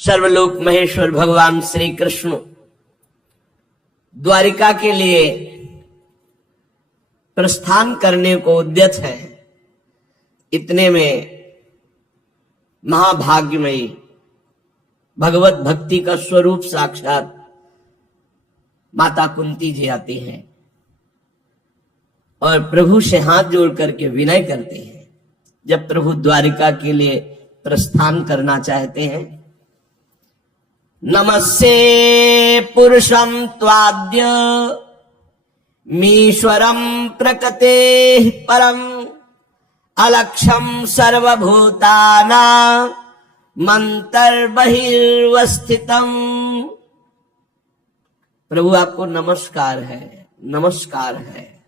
सर्वलोक महेश्वर भगवान श्री कृष्ण द्वारिका के लिए प्रस्थान करने को उद्यत है। इतने में महाभाग्यमयी भगवत भक्ति का स्वरूप साक्षात माता कुंती जी आती हैं और प्रभु से हाथ जोड़ करके विनय करते हैं। जब प्रभु द्वारिका के लिए प्रस्थान करना चाहते हैं, नमस्ते पुरुषं त्वाद्य मीश्वरं प्रकृते परम अलक्षं सर्वभूतानां मन्तर्बहिर्वस्थितम्। प्रभु आपको नमस्कार है, नमस्कार है।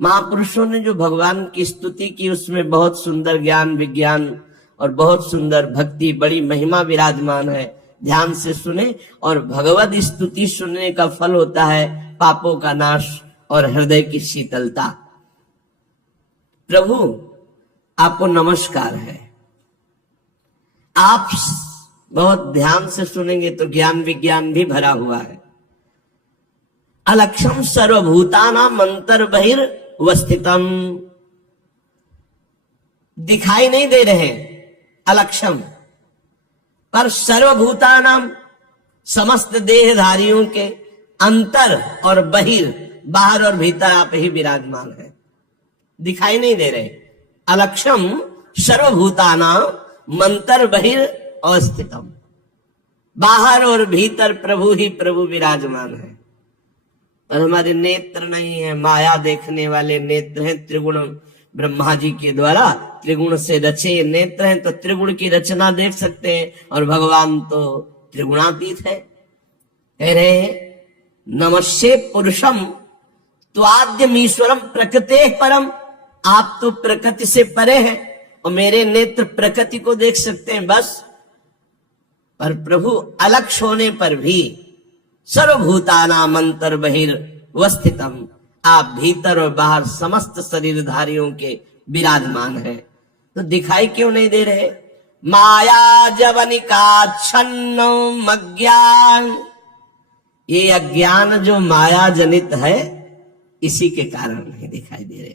महापुरुषों ने जो भगवान की स्तुति की उसमें बहुत सुंदर ज्ञान विज्ञान और बहुत सुंदर भक्ति, बड़ी महिमा विराजमान है। ध्यान से सुने और भगवत स्तुति सुनने का फल होता है पापों का नाश और हृदय की शीतलता। प्रभु आपको नमस्कार है। आप बहुत ध्यान से सुनेंगे तो ज्ञान विज्ञान भी भरा हुआ है। अलक्षम सर्वभूतानां मन्तर्बहिर्वस्थितम्, दिखाई नहीं दे रहे अलक्षम, पर सर्वभूतानां समस्त देहधारियों के अंतर और बहिर, बाहर और भीतर आप ही विराजमान है, दिखाई नहीं दे रहे। अलक्षम सर्वभूतानां मंतर बहिर अवस्थितम, बाहर और भीतर प्रभु ही प्रभु विराजमान है। पर हमारे नेत्र नहीं है, माया देखने वाले नेत्र हैं। त्रिगुण ब्रह्मा जी के द्वारा त्रिगुण से रचे नेत्र हैं, तो त्रिगुण की रचना देख सकते हैं और भगवान तो त्रिगुणातीत है। कह रहे हैं नमस्ते पुरुषम त्वाद्यमीश्वरम प्रकृते परम, आप तो प्रकृति से परे हैं और मेरे नेत्र प्रकृति को देख सकते हैं बस। पर प्रभु अलक्ष होने पर भी सर्वभूतानां मन्तर्बहिर्वस्थितम्, आप भीतर और बाहर समस्त शरीरधारियों के विराजमान है, तो दिखाई क्यों नहीं दे रहे? माया जवनिकाच्छन्नम अज्ञान, ये अज्ञान जो माया जनित है इसी के कारण नहीं दिखाई दे रहे।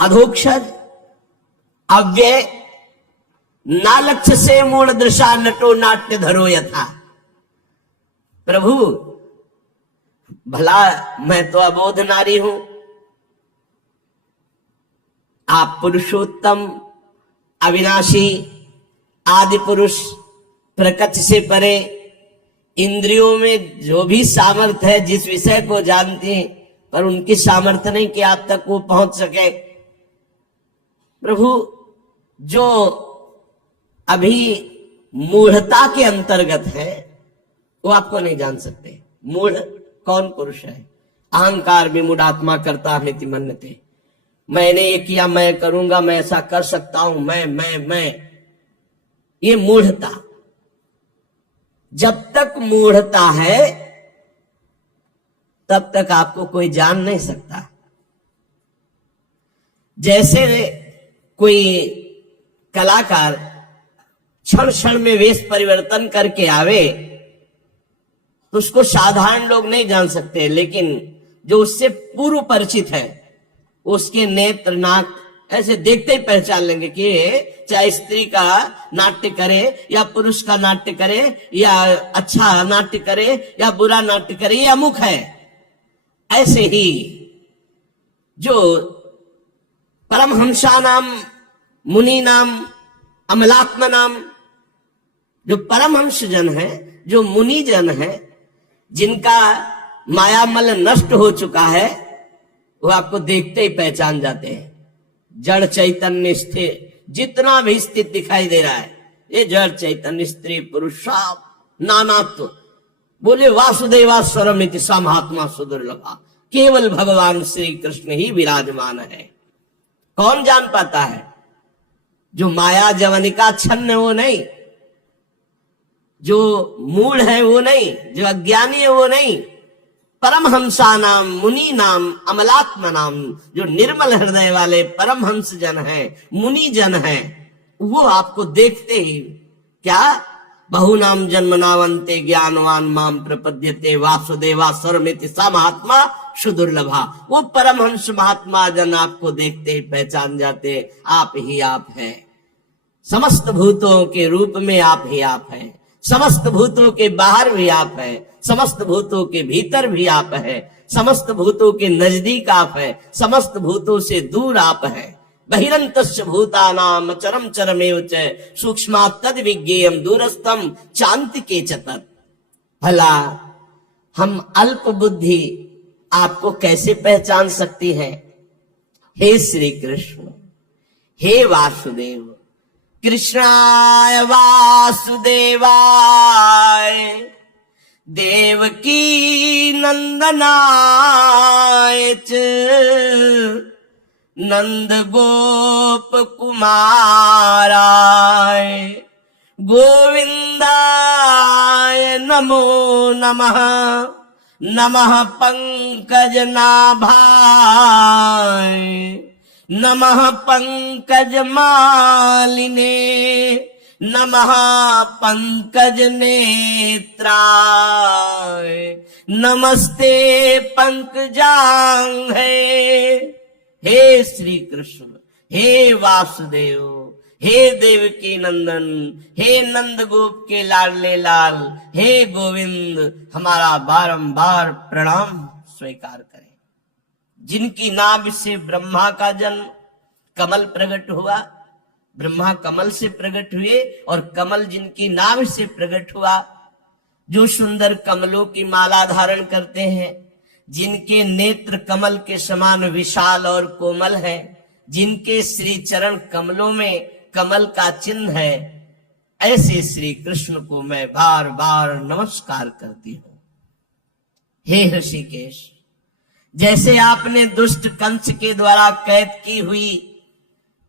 अधोक्षर अव्यय नालक्ष्य से मूल दृशा नटो नाट्य धरो यथा। प्रभु भला मैं तो अबोध नारी हूं, आप पुरुषोत्तम अविनाशी आदि पुरुष प्रकृति से परे, इंद्रियों में जो भी सामर्थ्य है जिस विषय को जानते हैं, पर उनकी सामर्थ्य नहीं कि आप तक वो पहुंच सके। प्रभु जो अभी मूढ़ता के अंतर्गत है वो आपको नहीं जान सकते। मूढ़ कौन पुरुष है? अहंकार विमूढ़ात्मा करता हमिति मन्यते, मैंने ये किया, मैं करूंगा, मैं ऐसा कर सकता हूं, मैं, ये मूढ़ता। जब तक मूढ़ता है तब तक आपको कोई जान नहीं सकता। जैसे कोई कलाकार क्षण क्षण में वेश परिवर्तन करके आवे तो उसको साधारण लोग नहीं जान सकते, लेकिन जो उससे पूर्व परिचित है उसके नेत्र नाक ऐसे देखते ही पहचान लेंगे कि चाहे स्त्री का नाट्य करे या पुरुष का नाट्य करे या अच्छा नाट्य करे या बुरा नाट्य करे, ये अमुक है। ऐसे ही जो परमहंसा नाम मुनि नाम अमलात्मा नाम, जो परमहंस जन है, जो मुनि जन है, जिनका मायामल नष्ट हो चुका है, वो आपको देखते ही पहचान जाते हैं। जड़ चैतन्य स्थिर जितना भी स्थित दिखाई दे रहा है, ये जड़ चैतन्य स्त्री पुरुष नानात्व, बोले वासुदेवास्वरम इति सा महात्मा सुदुर्लभा, केवल भगवान श्री कृष्ण ही विराजमान है। कौन जान पाता है? जो माया जवनिका छन्न है वो नहीं, जो मूढ़ है वो नहीं, जो अज्ञानी है वो नहीं, परमहंसा नाम मुनि नाम अमलात्मा नाम, जो निर्मल हृदय वाले परमहंस जन है, मुनि जन है, वो आपको देखते ही क्या? बहुनाम जन्मनावंते ज्ञानवान माम प्रपद्यते वासुदेवा सर्वमिति सा महात्मा सुदुर्लभा। वो परमहंस महात्मा जन आपको देखते ही पहचान जाते, आप ही आप हैं। समस्त भूतों के रूप में आप ही आप हैं, समस्त भूतों के बाहर भी आप हैं, समस्त भूतों के भीतर भी आप हैं, समस्त भूतों के नजदीक आप हैं, समस्त भूतों से दूर आप हैं। बहिरंतस्य भूतानाम चरम चरमेव च सूक्ष्मात् तद विज्ञेयम दूरस्थम चान्तिके च तत्। भला हम अल्प बुद्धि आपको कैसे पहचान सकती है? हे श्री कृष्ण, हे वासुदेव, कृष्णाय वासुदेवाय देवकी नंदनाय च नंद गोप कुमाराय गोविंदाय नमो नमः। नमः पंकज नाभाय नमः पंकज मालिने नमः पंकज नेत्राय नमस्ते पंकजांघ्रे। हे श्री कृष्ण, हे वासुदेव, हे देवकी नंदन, हे नंद गोप के लाडले लाल, हे गोविंद, हमारा बारंबार प्रणाम स्वीकार करें। जिनकी नाभ से ब्रह्मा का जन्म, कमल प्रकट हुआ, ब्रह्मा कमल से प्रकट हुए और कमल जिनकी नाभ से प्रकट हुआ, जो सुंदर कमलों की माला धारण करते हैं, जिनके नेत्र कमल के समान विशाल और कोमल है, जिनके श्री चरण कमलों में कमल का चिन्ह है, ऐसे श्री कृष्ण को मैं बार बार नमस्कार करती हूं। हे ऋषिकेश, जैसे आपने दुष्ट कंस के द्वारा कैद की हुई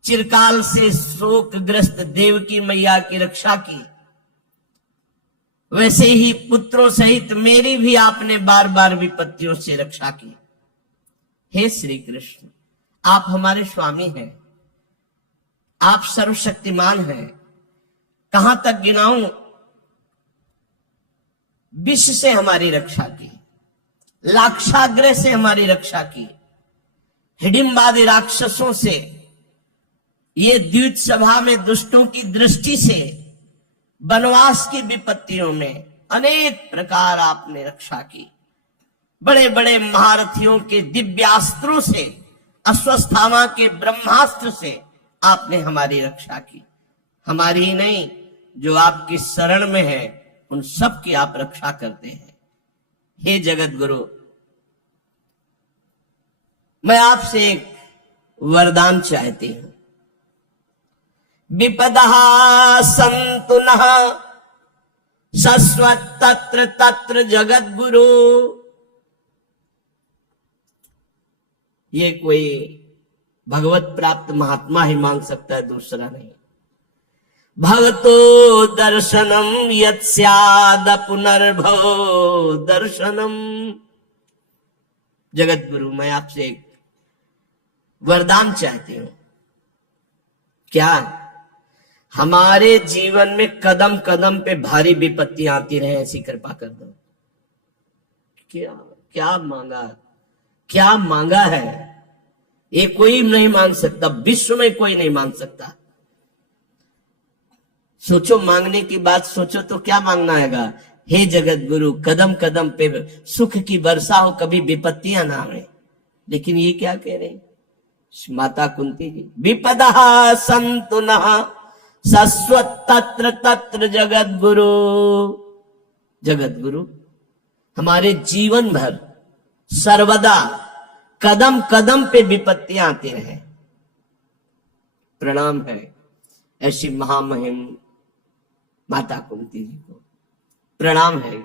चिरकाल से शोकग्रस्त देवकी मैया की रक्षा की, वैसे ही पुत्रों सहित मेरी भी आपने बार बार विपत्तियों से रक्षा की। हे श्री कृष्ण, आप हमारे स्वामी हैं, आप सर्वशक्तिमान हैं। कहां तक गिनाऊं? विष से हमारी रक्षा की, लाक्षाग्रह से हमारी रक्षा की, हिडिंबादि राक्षसों से, ये द्यूत सभा में दुष्टों की दृष्टि से, वनवास की विपत्तियों में अनेक प्रकार आपने रक्षा की। बड़े बड़े महारथियों के दिव्यास्त्रों से, अश्वस्थामा के ब्रह्मास्त्र से आपने हमारी रक्षा की। हमारी ही नहीं, जो आपकी शरण में है उन सब की आप रक्षा करते हैं। हे जगत गुरु, मैं आपसे एक वरदान चाहती हूं। विपदः सन्तु नः शश्वत् तत्र तत्र जगत गुरु। ये कोई भगवत प्राप्त महात्मा ही मांग सकता है, दूसरा नहीं। भगतो दर्शनम यत् स्याद पुनर्भवो दर्शनम। जगत गुरु, मैं आपसे एक वरदान चाहती हूं। क्या? हमारे जीवन में कदम कदम पे भारी विपत्ति आती रहे, ऐसी कृपा कर दो। क्या क्या मांगा, क्या मांगा है? ये कोई नहीं मांग सकता, विश्व में कोई नहीं मांग सकता। सोचो, मांगने की बात सोचो तो क्या मांगना है? हे जगत गुरु, कदम कदम पे सुख की वर्षा हो, कभी विपत्तियां ना आए। लेकिन ये क्या कह रहे माता कुंती जी? विपदः सन्तु नः शश्वत् तत्र तत्र जगत गुरु। जगत गुरु, हमारे जीवन भर सर्वदा कदम कदम पे विपत्तियां आती रहे। प्रणाम है ऐसी महामहिम माता कुंती जी को, प्रणाम है।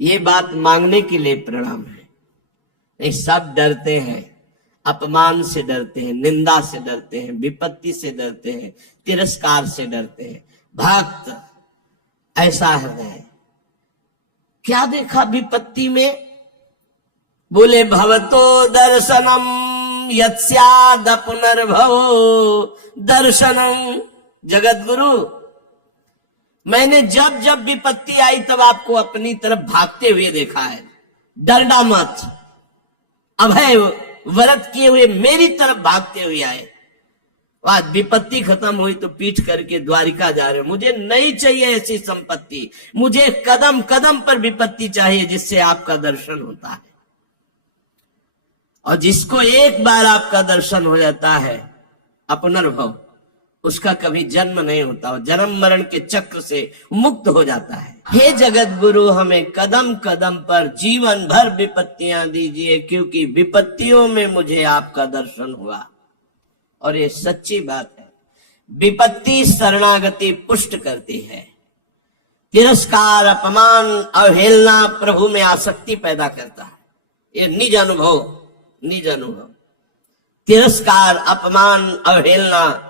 ये बात मांगने के लिए प्रणाम है। नहीं, सब डरते हैं, अपमान से डरते हैं, निंदा से डरते हैं, विपत्ति से डरते हैं, तिरस्कार से डरते हैं। भक्त ऐसा हृदय क्या देखा विपत्ति में? बोले भवतो दर्शनम यत् स्याद पुनर्भवो दर्शनम। जगत गुरु, मैंने जब जब विपत्ति आई तब आपको अपनी तरफ भागते हुए देखा है। डरना मत, अभय व्रत किए हुए मेरी तरफ भागते हुए आए। आज विपत्ति खत्म हुई तो पीठ करके द्वारिका जा रहे हो। मुझे नहीं चाहिए ऐसी संपत्ति, मुझे कदम कदम पर विपत्ति चाहिए जिससे आपका दर्शन होता है। और जिसको एक बार आपका दर्शन हो जाता है अपनर्भव, उसका कभी जन्म नहीं होता, और जन्म मरण के चक्र से मुक्त हो जाता है। हे जगत गुरु, हमें कदम कदम पर जीवन भर विपत्तियां दीजिए, क्योंकि विपत्तियों में मुझे आपका दर्शन हुआ। और ये सच्ची बात है। विपत्ति शरणागति पुष्ट करती है। तिरस्कार, अपमान, अवहेलना प्रभु में आसक्ति पैदा करता है। ये निज अनुभव। तिरस्कार, अपमान, अवहेलना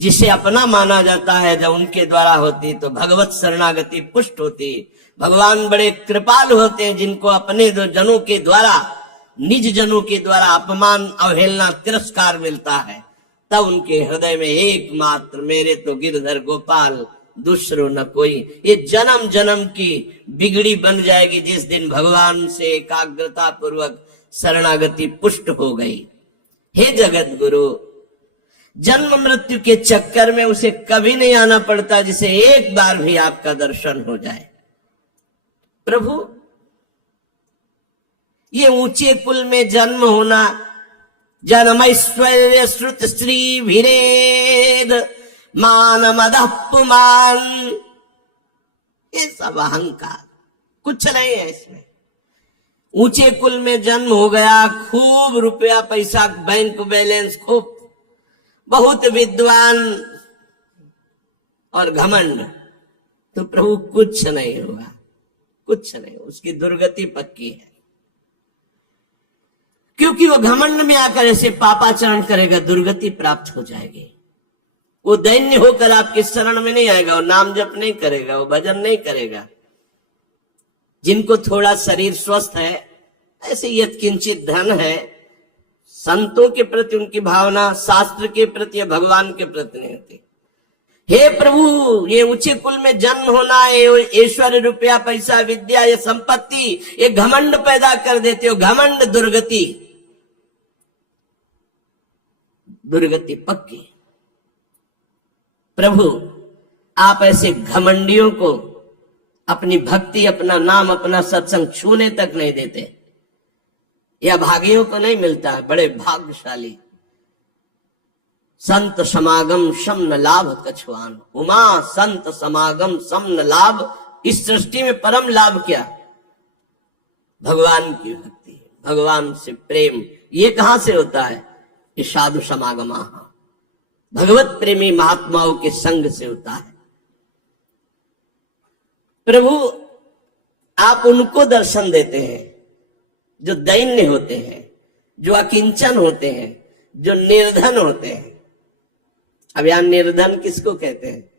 जिसे अपना माना जाता है, जब उनके द्वारा होती तो भगवत शरणागति पुष्ट होती। भगवान बड़े कृपालु होते हैं, जिनको अपने जनों के द्वारा, निज जनों के द्वारा अपमान, अवहेलना, तिरस्कार मिलता है, तब उनके हृदय में एकमात्र मेरे तो गिरधर गोपाल, दूसरो न कोई। ये जन्म जन्म की बिगड़ी बन जाएगी जिस दिन भगवान से एकाग्रता पूर्वक शरणागति पुष्ट हो गई। हे जगत गुरु, जन्म मृत्यु के चक्कर में उसे कभी नहीं आना पड़ता जिसे एक बार भी आपका दर्शन हो जाए। प्रभु, ये ऊंचे कुल में जन्म होना, जन्मैश्वर्य श्रुत श्री भिरेद मान मदः पुमान, ये सब अहंकार, कुछ नहीं है इसमें। ऊंचे कुल में जन्म हो गया, खूब रुपया पैसा, बैंक बैलेंस, खूब बहुत विद्वान और घमंड, तो प्रभु कुछ नहीं होगा, कुछ नहीं। उसकी दुर्गति पक्की है, क्योंकि वो घमंड में आकर ऐसे पापाचरण करेगा, दुर्गति प्राप्त हो जाएगी। वो दैन्य होकर आपके शरण में नहीं आएगा, वो नाम जप नहीं करेगा, वो भजन नहीं करेगा। जिनको थोड़ा शरीर स्वस्थ है, ऐसे यत्किंचित धन है, संतों के प्रति उनकी भावना शास्त्र के प्रति या भगवान के प्रति नहीं होती। हे प्रभु, ये ऊंचे कुल में जन्म होना, ये ऐश्वर्य, रुपया, पैसा, विद्या, ये संपत्ति, ये घमंड पैदा कर देते हो। घमंड दुर्गति, दुर्गति पक्की। प्रभु, आप ऐसे घमंडियों को अपनी भक्ति, अपना नाम, अपना सत्संग छूने तक नहीं देते। यह भागियों को नहीं मिलता है, बड़े भाग्यशाली। संत समागम समन लाभ कछुआन, उमा संत समागम समन लाभ। इस सृष्टि में परम लाभ क्या? भगवान की भक्ति, भगवान से प्रेम। ये कहां से होता है? ये साधु समागम, भगवत प्रेमी महात्माओं के संग से होता है। प्रभु, आप उनको दर्शन देते हैं जो दैन्य होते हैं, जो अकिंचन होते हैं, जो निर्धन होते हैं। अब यहां निर्धन किसको कहते हैं?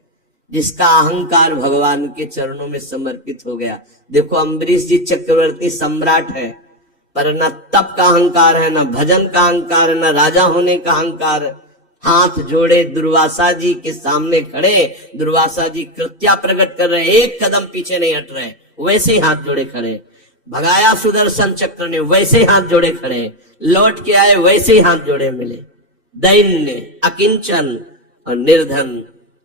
जिसका अहंकार भगवान के चरणों में समर्पित हो गया। देखो, अम्बरीश जी चक्रवर्ती सम्राट है, पर न तप का अहंकार है, न भजन का अहंकार है, न राजा होने का अहंकार। हाथ जोड़े दुर्वासा जी के सामने खड़े, दुर्वासा जी कृत्या प्रकट कर रहे, एक कदम पीछे नहीं हट रहे, वैसे ही हाथ जोड़े खड़े। भगाया सुदर्शन चक्र ने, वैसे हाथ जोड़े खड़े। लौट के आए, वैसे ही हाथ जोड़े मिले। दैन्य, अकिंचन और निर्धन,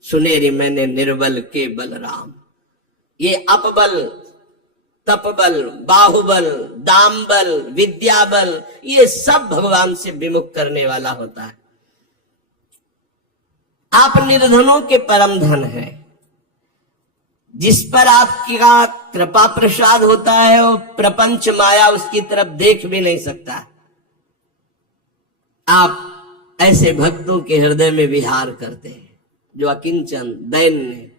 सुनेरी मैंने निर्बल के बलराम। ये अपबल, तपबल, बाहुबल, दामबल, विद्याबल, ये सब भगवान से विमुख करने वाला होता है। आप निर्धनों के परम धन है। जिस पर आपका कृपा प्रसाद होता है, वो प्रपंच माया उसकी तरफ देख भी नहीं सकता। आप ऐसे भक्तों के हृदय में विहार करते हैं जो अकिंचन, दैन्य,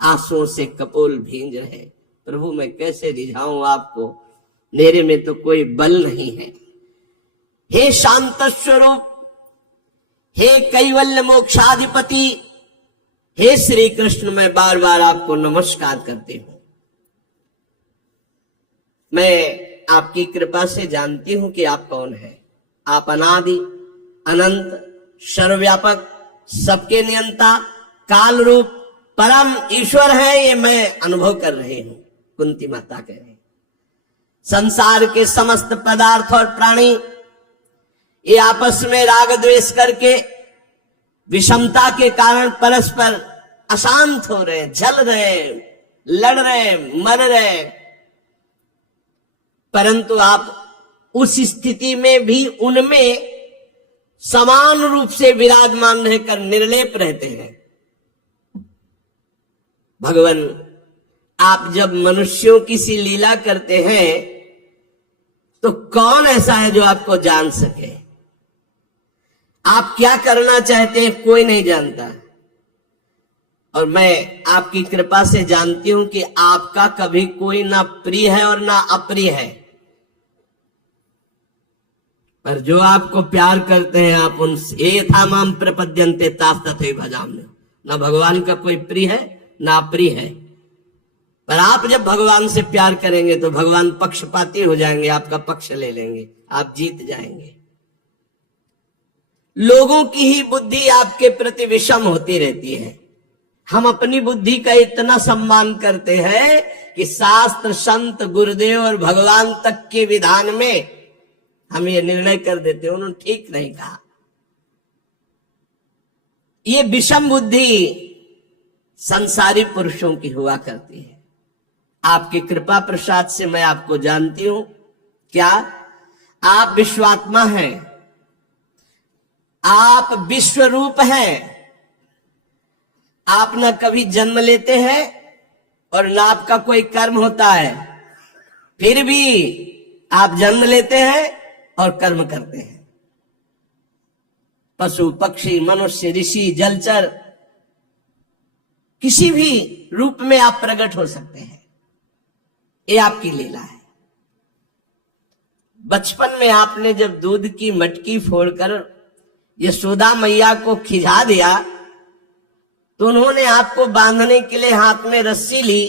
आंसुओं से कपोल भींज रहे। प्रभु, मैं कैसे रिझाऊं आपको, मेरे में तो कोई बल नहीं है। हे शांत स्वरूप, हे कैवल्य मोक्षाधिपति, हे श्री कृष्ण, मैं बार बार आपको नमस्कार करती हूं। मैं आपकी कृपा से जानती हूं कि आप कौन है। आप अनादि, अनंत, सर्वव्यापक, सबके नियंता, काल रूप, परम ईश्वर है, ये मैं अनुभव कर रही हूं। कुंती माता कह रही, संसार के समस्त पदार्थ और प्राणी ये आपस में राग द्वेष करके विषमता के कारण परस्पर अशांत हो रहे, जल रहे, लड़ रहे, मर रहे, परंतु आप उस स्थिति में भी उनमें समान रूप से विराजमान रहकर निर्लेप रहते हैं। भगवान, आप जब मनुष्यों की सी लीला करते हैं तो कौन ऐसा है जो आपको जान सके? आप क्या करना चाहते हैं कोई नहीं जानता, और मैं आपकी कृपा से जानती हूं कि आपका कभी कोई ना प्रिय है और ना अप्रिय है, पर जो आपको प्यार करते हैं आप उनसे यथा माम प्रपद्यन्ते तास तथैव भजामि। ना भगवान का कोई प्रिय है ना अप्रिय है, पर आप जब भगवान से प्यार करेंगे तो भगवान पक्षपाती हो जाएंगे, आपका पक्ष ले लेंगे, आप जीत जाएंगे। लोगों की ही बुद्धि आपके प्रति विषम होती रहती है। हम अपनी बुद्धि का इतना सम्मान करते हैं कि शास्त्र, संत, गुरुदेव और भगवान तक के विधान में हम ये निर्णय कर देते हैं उन्होंने ठीक नहीं कहा। ये विषम बुद्धि संसारी पुरुषों की हुआ करती है। आपकी कृपा प्रसाद से मैं आपको जानती हूं। क्या आप विश्वात्मा हैं, आप विश्व रूप हैं। आप न कभी जन्म लेते हैं और न आपका कोई कर्म होता है, फिर भी आप जन्म लेते हैं और कर्म करते हैं। पशु, पक्षी, मनुष्य, ऋषि, जलचर, किसी भी रूप में आप प्रकट हो सकते हैं। ये आपकी लीला है। बचपन में आपने जब दूध की मटकी फोड़कर यशोदा मैया को खिजा दिया तो उन्होंने आपको बांधने के लिए हाथ में रस्सी ली।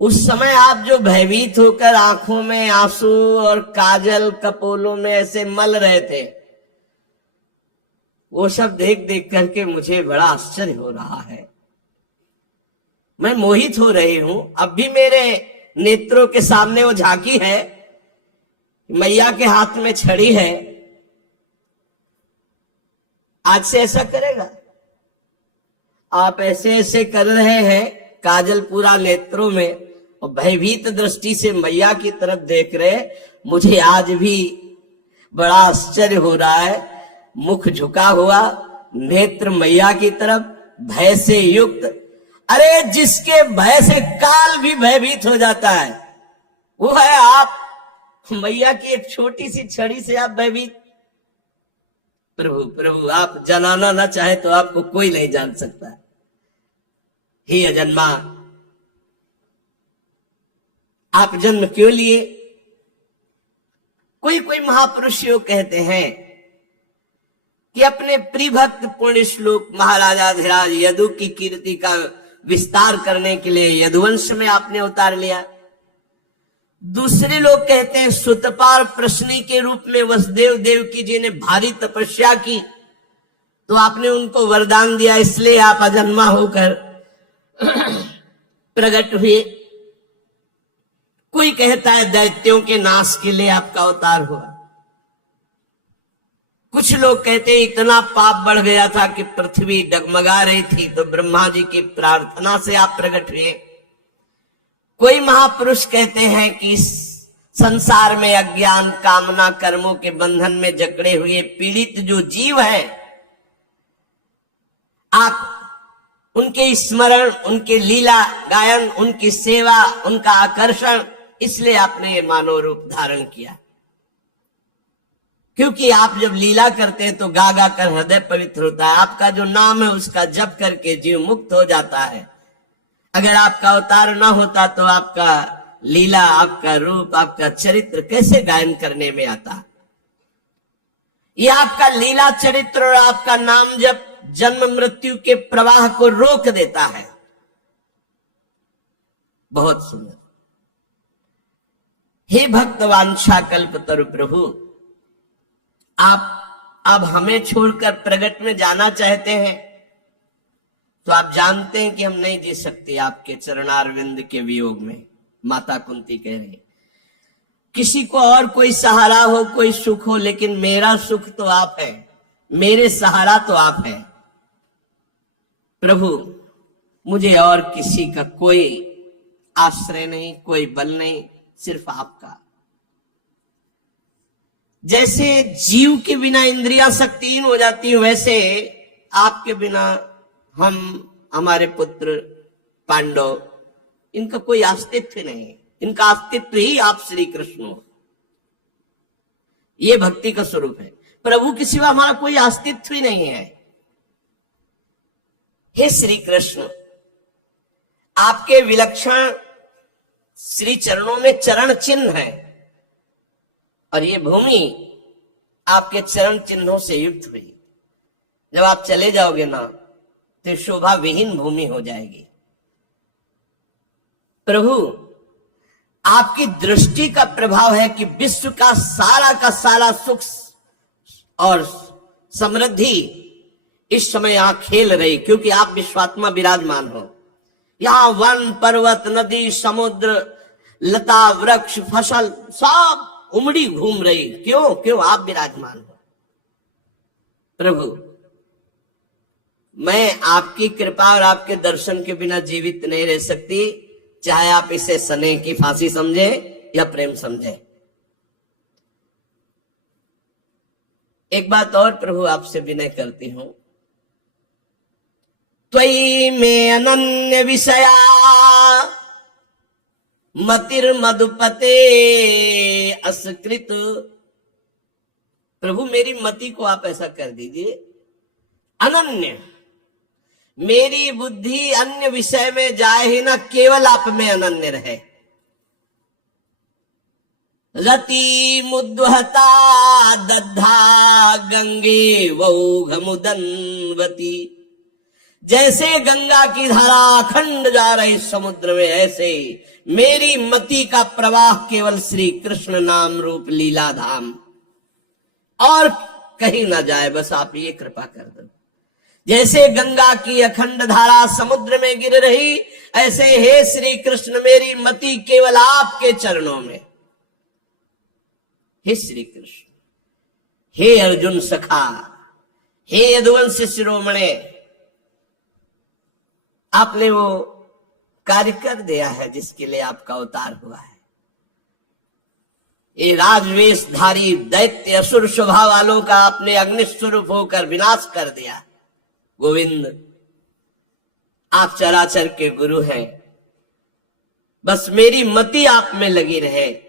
उस समय आप जो भयभीत होकर आंखों में आंसू और काजल कपोलों में ऐसे मल रहे थे, वो सब देख देख करके मुझे बड़ा आश्चर्य हो रहा है। मैं मोहित हो रही हूं। अब भी मेरे नेत्रों के सामने वो झांकी है, मैया के हाथ में छड़ी है। आज से ऐसा करेगा? आप ऐसे ऐसे कर रहे हैं, काजल पूरा नेत्रों में, और भयभीत दृष्टि से मैया की तरफ देख रहे। मुझे आज भी बड़ा आश्चर्य हो रहा है। मुख झुका हुआ, नेत्र मैया की तरफ, भय से युक्त। अरे जिसके भय से काल भी भयभीत हो जाता है वो है आप। मैया की एक छोटी सी छड़ी से आप भयभीत। प्रभु प्रभु, आप जनाना ना चाहे तो आपको कोई नहीं जान सकता। हे अजन्मा, आप जन्म क्यों लिए? कोई कोई महापुरुष योग कहते हैं कि अपने प्रिय भक्त पुण्य श्लोक महाराजाधिराज यदु की कीर्ति का विस्तार करने के लिए यदुवंश में आपने उतार लिया। दूसरे लोग कहते हैं सुतपार प्रश्नी के रूप में वसुदेव देवकी जी ने भारी तपस्या की तो आपने उनको वरदान दिया, इसलिए आप अजन्मा होकर प्रकट हुए। कोई कहता है दैत्यों के नाश के लिए आपका अवतार हुआ। कुछ लोग कहते हैं इतना पाप बढ़ गया था कि पृथ्वी डगमगा रही थी तो ब्रह्मा जी की प्रार्थना से आप प्रकट हुए। कोई महापुरुष कहते हैं कि संसार में अज्ञान, कामना, कर्मों के बंधन में जकड़े हुए पीड़ित जो जीव हैं, आप उनके स्मरण, उनके लीला गायन, उनकी सेवा, उनका आकर्षण, इसलिए आपने ये मानव रूप धारण किया। क्योंकि आप जब लीला करते हैं तो गा गा कर हृदय पवित्र होता है। आपका जो नाम है उसका जप करके जीव मुक्त हो जाता है। अगर आपका अवतार ना होता तो आपका लीला, आपका रूप, आपका चरित्र कैसे गायन करने में आता? ये आपका लीला चरित्र और आपका नाम जब जन्म मृत्यु के प्रवाह को रोक देता है। बहुत सुंदर। हे भक्तवांछा कल्पतरु प्रभु, आप अब हमें छोड़कर प्रगट में जाना चाहते हैं तो आप जानते हैं कि हम नहीं जी सकते आपके चरणारविंद के वियोग में। माता कुंती कह रही, किसी को और कोई सहारा हो, कोई सुख हो, लेकिन मेरा सुख तो आप है, मेरे सहारा तो आप है। प्रभु, मुझे और किसी का कोई आश्रय नहीं, कोई बल नहीं, सिर्फ आपका। जैसे जीव के बिना इंद्रियां शक्तिहीन हो जाती है, वैसे आपके बिना हम, हमारे पुत्र पांडव, इनका कोई अस्तित्व नहीं है। इनका अस्तित्व ही आप श्री कृष्ण हो। ये भक्ति का स्वरूप है। प्रभु के सिवा हमारा कोई अस्तित्व ही नहीं है। हे श्री कृष्ण, आपके विलक्षण श्री चरणों में चरण चिन्ह है, और ये भूमि आपके चरण चिन्हों से युक्त हुई। जब आप चले जाओगे ना, तो शोभा विहीन भूमि हो जाएगी। प्रभु, आपकी दृष्टि का प्रभाव है कि विश्व का सारा सुख और समृद्धि इस समय यहां खेल रही, क्योंकि आप विश्वात्मा विराजमान हो। यहां वन, पर्वत, नदी, समुद्र, लता, वृक्ष, फसल सब उमड़ी घूम रही। क्यों आप विराजमान हो। प्रभु, मैं आपकी कृपा और आपके दर्शन के बिना जीवित नहीं रह सकती, चाहे आप इसे स्नेह की फांसी समझे या प्रेम समझे। एक बात और प्रभु आपसे विनय करती हूं, त्वयि में अनन्य विषया मतिर मधुपते असकृत। प्रभु, मेरी मति को आप ऐसा कर दीजिए अनन्य, मेरी बुद्धि अन्य विषय में जाए ही ना, केवल आप में अनन्य रहे। रति मुद्वहता दद्धा गंगे वौघमुदन्वती। जैसे गंगा की धारा अखंड जा रही समुद्र में, ऐसे मेरी मति का प्रवाह केवल श्री कृष्ण नाम रूप लीला धाम, और कहीं ना जाए। बस आप ये कृपा कर दो। जैसे गंगा की अखंड धारा समुद्र में गिर रही, ऐसे हे श्री कृष्ण मेरी मति केवल आपके चरणों में। हे श्री कृष्ण, हे अर्जुन सखा, हे यदुवंश शिरोमणे, आपने वो कार्य कर दिया है जिसके लिए आपका अवतार हुआ है। ये राजवेशधारी दैत्य असुर स्वभाव वालों का आपने अग्नि स्वरूप होकर विनाश कर दिया। गोविंद, आप चराचर के गुरु हैं, बस मेरी मति आप में लगी रहे।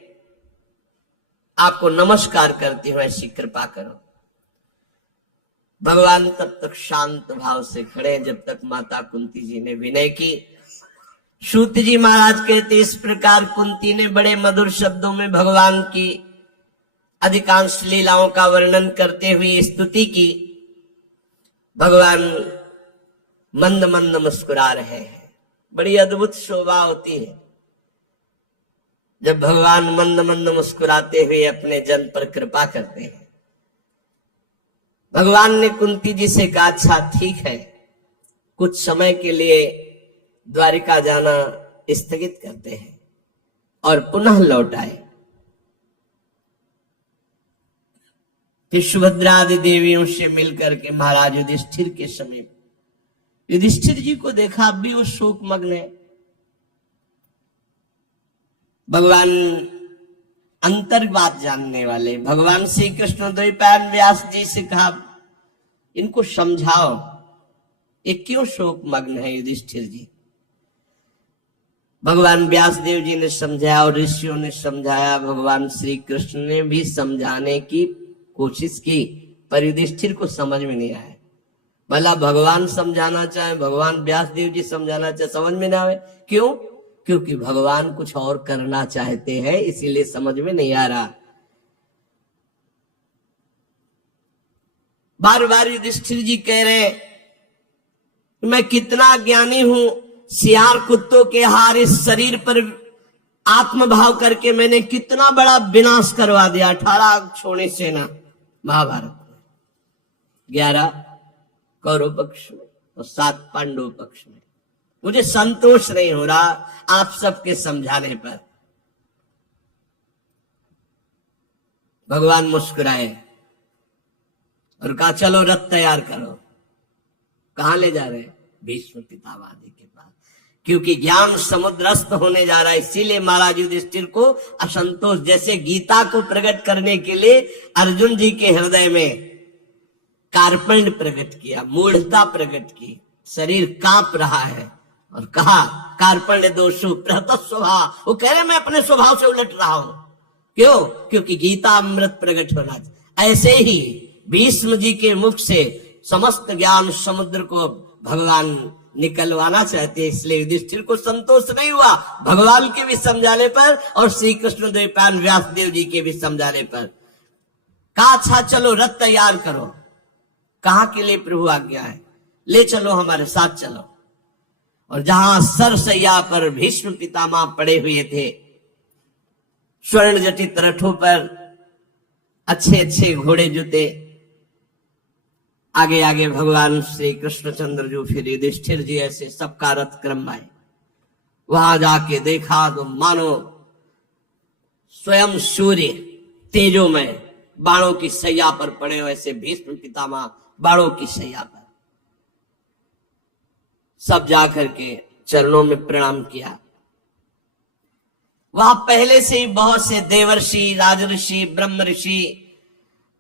आपको नमस्कार करती हूं, ऐसी कृपा करो। भगवान तब तक शांत भाव से खड़े जब तक माता कुंती जी ने विनय की। सूत जी महाराज कहते, इस प्रकार कुंती ने बड़े मधुर शब्दों में भगवान की अधिकांश लीलाओं का वर्णन करते हुए स्तुति की। भगवान मंद मंद मुस्कुरा रहे हैं। बड़ी अद्भुत शोभा होती है जब भगवान मंद मंद मुस्कुराते हुए अपने जन पर कृपा करते हैं। भगवान ने कुंती जी से कहा, अच्छा ठीक है, कुछ समय के लिए द्वारिका जाना स्थगित करते हैं और पुनः लौट आए। फिर सुभद्रा आदि देवियों से मिलकर के महाराज युधिष्ठिर के समीप, युधिष्ठिर जी को देखा, अब भी वो शोक मग्न है। भगवान अंतर्बात जानने वाले भगवान श्री कृष्ण द्वैपायन व्यास जी से कहा, इनको समझाओ, ये क्यों शोक मग्न है युधिष्ठिर जी। भगवान व्यास देव जी ने समझाया और ऋषियों ने समझाया। भगवान श्री कृष्ण ने भी समझाने की कोशिश की, पर युधिष्ठिर को समझ में नहीं आया। भला भगवान समझाना चाहे, भगवान व्यास देव जी समझाना चाहे, समझ में ना आए। क्यों? क्योंकि भगवान कुछ और करना चाहते हैं, इसीलिए समझ में नहीं आ रहा। बार बार युधिष्ठिर जी कह रहे हैं, मैं कितना ज्ञानी हूं, सियार कुत्तों के हार इस शरीर पर आत्मभाव करके मैंने कितना बड़ा विनाश करवा दिया। 18 छोड़े सेना महाभारत में, 11 कौरव पक्ष में, और 7 पांडव पक्ष में। मुझे संतोष नहीं हो रहा आप सबके समझाने पर। भगवान मुस्कुराए और कहा चलो रथ तैयार करो। कहां ले जा रहे हैं? भीष्म पितामह जी के पास, क्योंकि ज्ञान समुद्रस्थ होने जा रहा है। इसीलिए महाराज युधिष्ठिर को असंतोष, जैसे गीता को प्रकट करने के लिए अर्जुन जी के हृदय में कार्पण्य प्रकट किया, मूढ़ता प्रकट की, शरीर कांप रहा है और कहा कार्पण्य दोषु प्रहत स्वभाव। वो कह रहे मैं अपने स्वभाव से उलट रहा हूं। क्यों? क्योंकि गीता अमृत प्रकट होना चाहिए। ऐसे ही भीष्म जी के मुख से समस्त ज्ञान समुद्र को भगवान निकलवाना चाहते, इसलिए युधिष्ठिर को संतोष नहीं हुआ भगवान के भी समझाने पर और श्री कृष्ण द्वैपायन व्यास देव जी के भी समझाने पर। कहा अच्छा चलो रथ तैयार करो। कहां के लिए प्रभु आज्ञा है? ले चलो हमारे साथ चलो। और जहां सरसैया पर भीष्म पितामह पड़े हुए थे, स्वर्ण जटित रथों पर, अच्छे अच्छे घोड़े जुते, आगे आगे भगवान श्री कृष्णचंद्र जी, फिर युधिष्ठिर जी, ऐसे सबका रथ क्रम आए। वहां जाके देखा तो मानो स्वयं सूर्य तेजोमय बाणों की सैया पर पड़े, वैसे भीष्म पितामह बाणों की सैया पर। सब जाकर के चरणों में प्रणाम किया। वहां पहले से ही बहुत से देवर्षि, राजऋषि, ब्रह्म ऋषि,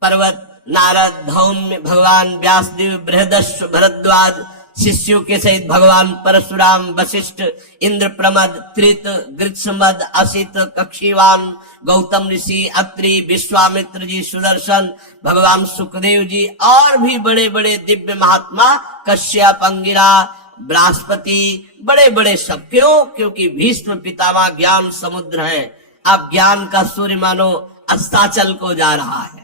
पर्वत, नारद, धौम्य, भगवान व्यासदेव, बृहदस्व, भरद्वाज शिष्यों के सहित भगवान परशुराम, वशिष्ठ, इंद्र प्रमद, त्रित, गृत्समद, असित, कक्षीवान, गौतम ऋषि, अत्रि, विश्वामित्र जी, सुदर्शन, भगवान सुखदेव जी और भी बड़े बड़े दिव्य महात्मा, कश्यप, अंगिरा, बृहस्पति, बड़े बड़े सब। क्यों? क्योंकि भीष्म पितामह ज्ञान समुद्र है। अब ज्ञान का सूर्य मानो अस्ताचल को जा रहा है।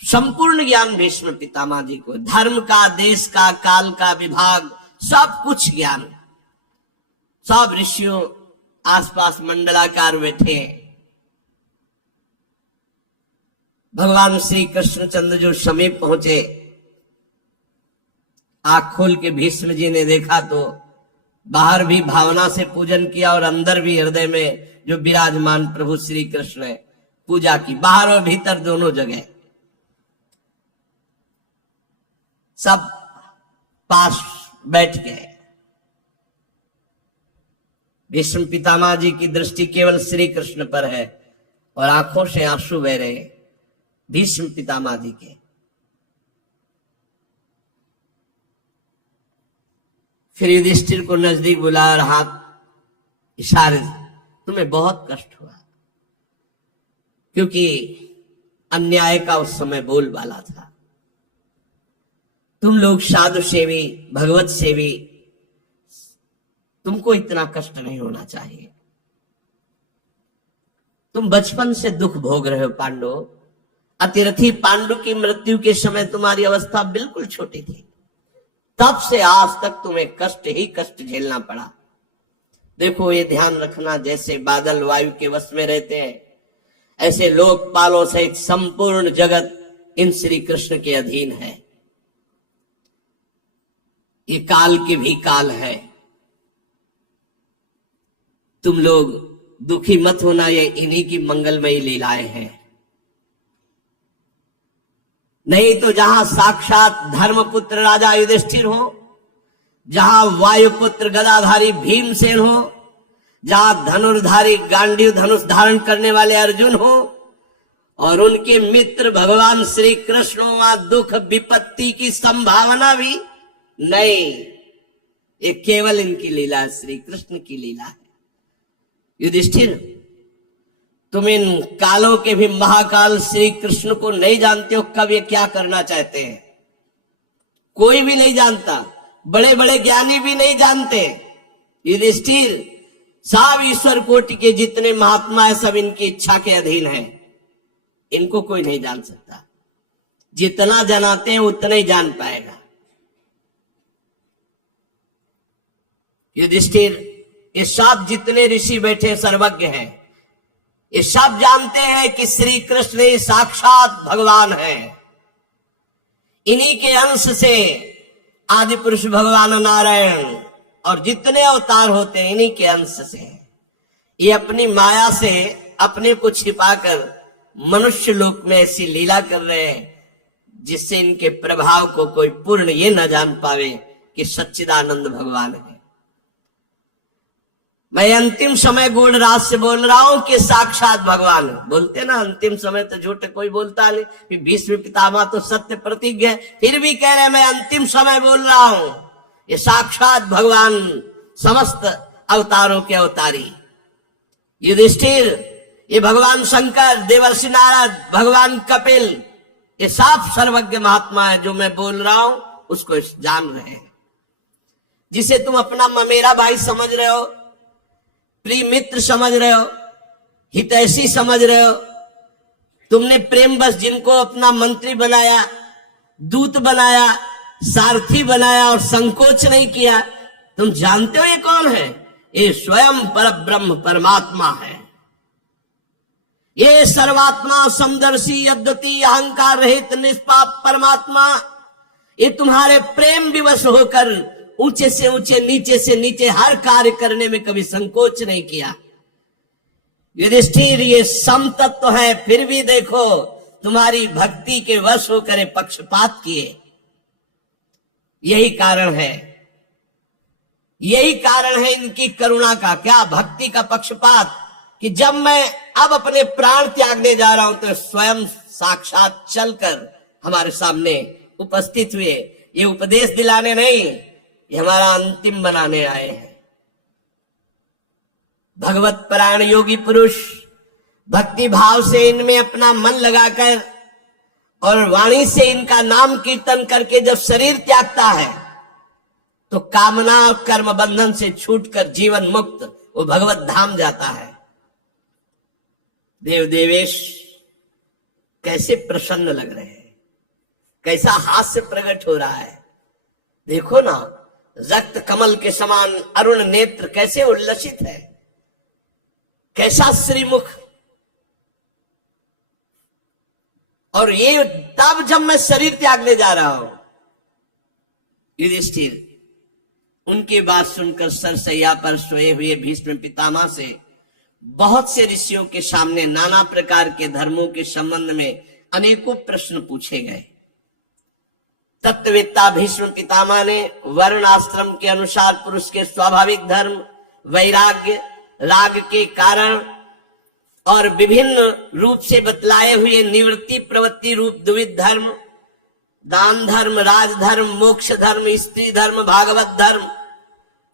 संपूर्ण ज्ञान भीष्म पितामह जी को, धर्म का, देश का, काल का विभाग, सब कुछ ज्ञान। सब ऋषियों आसपास मंडलाकार बैठे। भगवान श्री कृष्णचंद्र जो समीप पहुंचे, आंख खोल के भीष्म जी ने देखा तो बाहर भी भावना से पूजन किया और अंदर भी हृदय में जो विराजमान प्रभु श्री कृष्ण है पूजा की, बाहर और भीतर दोनों जगह। सब पास बैठ गए। भीष्म पितामह जी की दृष्टि केवल श्री कृष्ण पर है और आंखों से आंसू बह रहे भीष्म पितामह जी के। फिर युधिष्ठिर को नजदीक बुला और हाथ इशारे, तुम्हें बहुत कष्ट हुआ क्योंकि अन्याय का उस समय बोलबाला था। तुम लोग साधु सेवी, भगवत सेवी, तुमको इतना कष्ट नहीं होना चाहिए। तुम बचपन से दुख भोग रहे हो पांडव। अतिरथी पांडु की मृत्यु के समय तुम्हारी अवस्था बिल्कुल छोटी थी, तब से आज तक तुम्हें कष्ट ही कष्ट झेलना पड़ा। देखो ये ध्यान रखना, जैसे बादल वायु के वश में रहते हैं, ऐसे लोकपालों सहित संपूर्ण जगत इन श्री कृष्ण के अधीन है। ये काल के भी काल है। तुम लोग दुखी मत होना, ये इन्हीं की मंगलमयी लीलाएं हैं। नहीं तो जहां साक्षात धर्मपुत्र राजा युधिष्ठिर हो, जहां वायुपुत्र गदाधारी भीमसेन हो, जहां धनुर्धारी गांडीव धनुष धारण करने वाले अर्जुन हो और उनके मित्र भगवान श्री कृष्ण हो, वहां दुख विपत्ति की संभावना भी नहीं। ये केवल इनकी लीला, श्री कृष्ण की लीला है। युधिष्ठिर, तुम इन कालों के भी महाकाल श्री कृष्ण को नहीं जानते हो, कब ये क्या करना चाहते हैं। कोई भी नहीं जानता, बड़े बड़े ज्ञानी भी नहीं जानते। युधिष्ठिर, सब ईश्वर कोटि के जितने महात्मा है सब इनकी इच्छा के अधीन है। इनको कोई नहीं जान सकता। जितना जनाते हैं उतना ही जान पाएगा। युधिष्ठिर, ये सब जितने ऋषि बैठे सर्वज्ञ हैं, ये सब जानते हैं कि श्री कृष्ण ही साक्षात भगवान है। इन्हीं के अंश से आदि पुरुष भगवान नारायण और जितने अवतार होते हैं इन्हीं के अंश से हैं। ये अपनी माया से अपने को छिपाकर मनुष्य लोक में ऐसी लीला कर रहे हैं जिससे इनके प्रभाव को कोई पूर्ण ये न जान पावे कि सच्चिदानंद भगवान है। मैं अंतिम समय गूढ़ रात से बोल रहा हूं कि साक्षात भगवान है। बोलते ना अंतिम समय तो झूठ कोई बोलता नहीं, कि भीष्म पितामह तो सत्य प्रतिज्ञ है, फिर भी कह रहे मैं अंतिम समय बोल रहा हूं। ये साक्षात भगवान समस्त अवतारों के अवतारी युधिष्ठिर, ये भगवान शंकर, देवर्षि नारद, भगवान कपिल, ये साफ सर्वज्ञ महात्मा है। जो मैं बोल रहा हूं उसको जान रहे हैं। जिसे तुम अपना ममेरा भाई समझ रहे हो, प्रिय मित्र समझ रहे हो, हितैषी समझ रहे हो, तुमने प्रेम बस जिनको अपना मंत्री बनाया, दूत बनाया, सारथी बनाया और संकोच नहीं किया, तुम जानते हो ये कौन है? ये स्वयं परब्रह्म परमात्मा है। ये सर्वात्मा समदर्शी अद्वितीय अहंकार रहित निष्पाप परमात्मा, ये तुम्हारे प्रेम विवश होकर ऊंचे से ऊंचे, नीचे से नीचे हर कार्य करने में कभी संकोच नहीं किया। युधिष्ठिर ये समतत्व है, फिर भी देखो तुम्हारी भक्ति के वश होकर पक्षपात किए। यही कारण है, यही कारण है इनकी करुणा का। क्या? भक्ति का पक्षपात, कि जब मैं अब अपने प्राण त्यागने जा रहा हूं तो स्वयं साक्षात चलकर हमारे सामने उपस्थित हुए। ये उपदेश दिलाने नहीं, ये हमारा अंतिम बनाने आए हैं। भगवत प्राण योगी पुरुष भक्ति भाव से इनमें अपना मन लगाकर और वाणी से इनका नाम कीर्तन करके जब शरीर त्यागता है तो कामना और कर्म बंधन से छूटकर जीवन मुक्त वो भगवत धाम जाता है। देव देवेश कैसे प्रसन्न लग रहे हैं, कैसा हास्य प्रकट हो रहा है। देखो ना, रक्त कमल के समान अरुण नेत्र कैसे उल्लसित है, कैसा श्रीमुख। और ये तब जब मैं शरीर त्यागने जा रहा हूं। युधिष्ठिर उनकी बात सुनकर सरसैया पर सोए हुए भीष्म पितामह से बहुत से ऋषियों के सामने नाना प्रकार के धर्मों के संबंध में अनेकों प्रश्न पूछे गए। तत्ववेत्ता भीष्म पितामह ने वर्ण आश्रम के अनुसार पुरुष के स्वाभाविक धर्म, वैराग्य, राग के कारण और विभिन्न रूप से बतलाए हुए निवृत्ति प्रवृत्ति रूप द्विविध धर्म, दान धर्म, राजधर्म, मोक्ष धर्म, स्त्री धर्म, भागवत धर्म,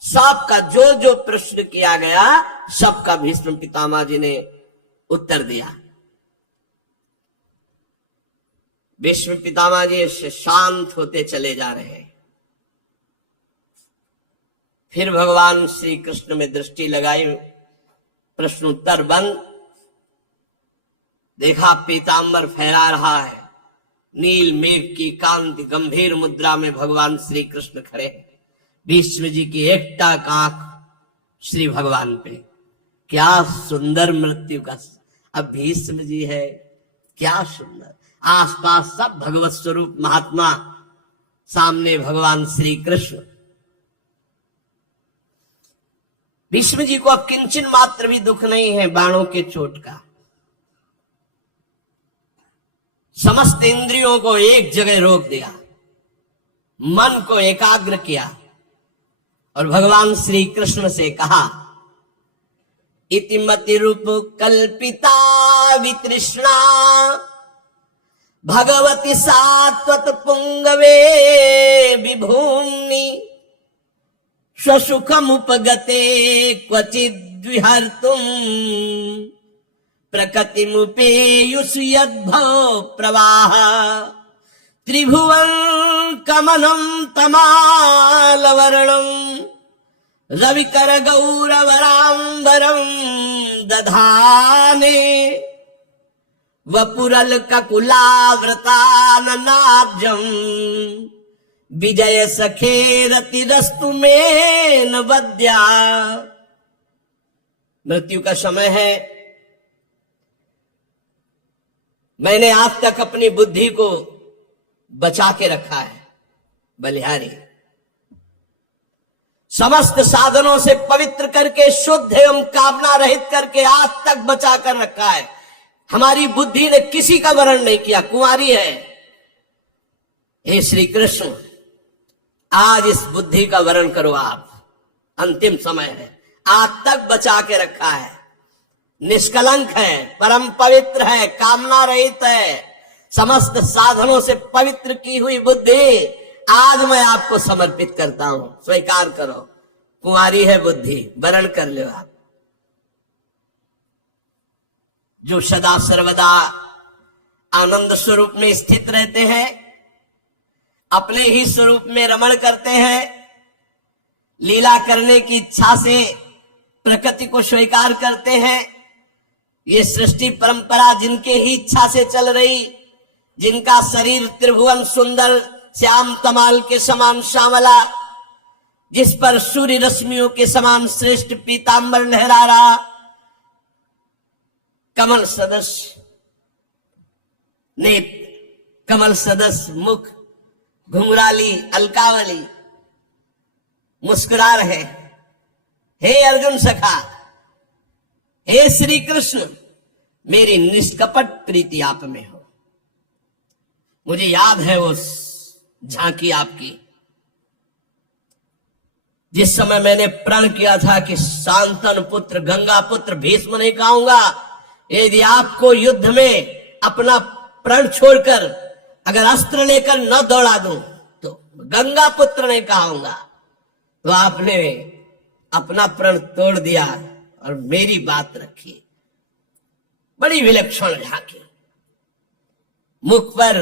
सबका जो जो प्रश्न किया गया सबका भीष्म पितामह जी ने उत्तर दिया। भीष्म पितामह जी शांत होते चले जा रहे हैं। फिर भगवान श्री कृष्ण में दृष्टि लगाई, प्रश्नोत्तर बंद। देखा पीतांबर फहरा रहा है, नील मेघ की कांति गंभीर मुद्रा में भगवान श्री कृष्ण खड़े हैं। भीष्म जी की एकटाक आंख श्री भगवान पे। क्या सुंदर मृत्यु का, अब भीष्म जी है, क्या सुंदर। आसपास सब भगवत स्वरूप महात्मा, सामने भगवान श्री कृष्ण। भीष्म जी को अब किंचन मात्र भी दुख नहीं है बाणों के चोट का। समस्त इंद्रियों को एक जगह रोक दिया, मन को एकाग्र किया और भगवान श्री कृष्ण से कहा, इतिमति रूप कल्पिता वितृष्णा भगवती सात्वत पुंगवे विभूमि स्वसुखमुपगते क्वचिद् विहर्तुम् प्रकृतिमुपेयुषु यद्भव प्रवाह त्रिभुवन कमलं तमालवर्णं रविकर गौरवराम्बरं दधाने वपुरल ककुलावृताननाब्जं विजय सखेरतिरस्तु मेन वद्या। मृत्यु का समय है। मैंने आज तक अपनी बुद्धि को बचा के रखा है बलिहारी, समस्त साधनों से पवित्र करके, शुद्ध एवं कामना रहित करके आज तक बचा कर रखा है। हमारी बुद्धि ने किसी का वर्ण नहीं किया, कुंवारी है। हे श्री कृष्ण, आज इस बुद्धि का वर्ण करो आप, अंतिम समय है। आज तक बचा के रखा है, निष्कलंक है, परम पवित्र है, कामना रहित है, समस्त साधनों से पवित्र की हुई बुद्धि आज मैं आपको समर्पित करता हूं, स्वीकार करो। कुंवारी है बुद्धि, वर्ण कर लो आप। जो सदा सर्वदा आनंद स्वरूप में स्थित रहते हैं, अपने ही स्वरूप में रमण करते हैं, लीला करने की इच्छा से प्रकृति को स्वीकार करते हैं, ये सृष्टि परंपरा जिनके ही इच्छा से चल रही, जिनका शरीर त्रिभुवन सुंदर श्याम तमाल के समान श्यामला, जिस पर सूर्य रश्मियों के समान श्रेष्ठ पीतांबर लहरा रहा, कमल सदस्य नेत्र, कमल सदस्य मुख, घुंघराली अलकावली, मुस्कुरा रहे। हे अर्जुन सखा, हे श्री कृष्ण, मेरी निष्कपट प्रीति आप में हो। मुझे याद है उस झांकी आपकी, जिस समय मैंने प्रण किया था कि शांतनु पुत्र, गंगा पुत्र भीष्म नहीं कहूंगा, यदि आपको युद्ध में अपना प्रण छोड़कर अगर अस्त्र लेकर न दौड़ा दूं तो गंगा पुत्र नहीं कहूंगा। तो आपने अपना प्रण तोड़ दिया और मेरी बात रखी। बड़ी विलक्षण झांकी, मुख पर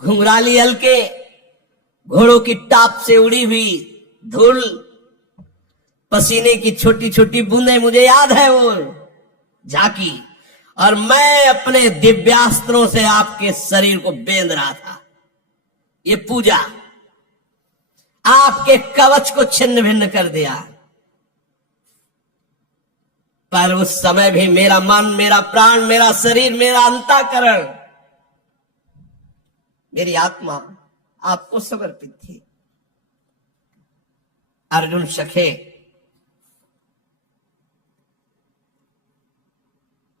घुंघराली हल्के, घोड़ों की टाप से उड़ी हुई धूल, पसीने की छोटी छोटी बूंदें, मुझे याद है वो झांकी। और मैं अपने दिव्यास्त्रों से आपके शरीर को बेंध रहा था। ये पूजा आपके कवच को छिन्न भिन्न कर दिया। पर उस समय भी मेरा मन, मेरा प्राण, मेरा शरीर, मेरा अंतःकरण, मेरी आत्मा आपको समर्पित थी। अर्जुन सखे,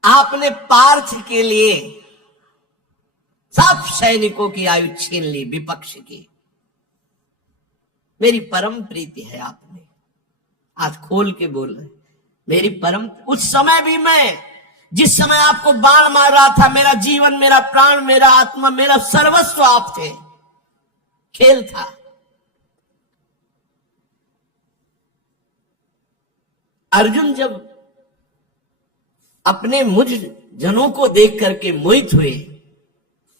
आपने पार्थ के लिए सब सैनिकों की आयु छीन ली, विपक्ष की। मेरी परम प्रीति है आप में, आज खोल के बोल रहे, मेरी परम। उस समय भी मैं, जिस समय आपको बाण मार रहा था, मेरा जीवन, मेरा प्राण, मेरा आत्मा, मेरा सर्वस्व आप थे, खेल था। अर्जुन जब अपने मुझ जनों को देख करके मोहित हुए,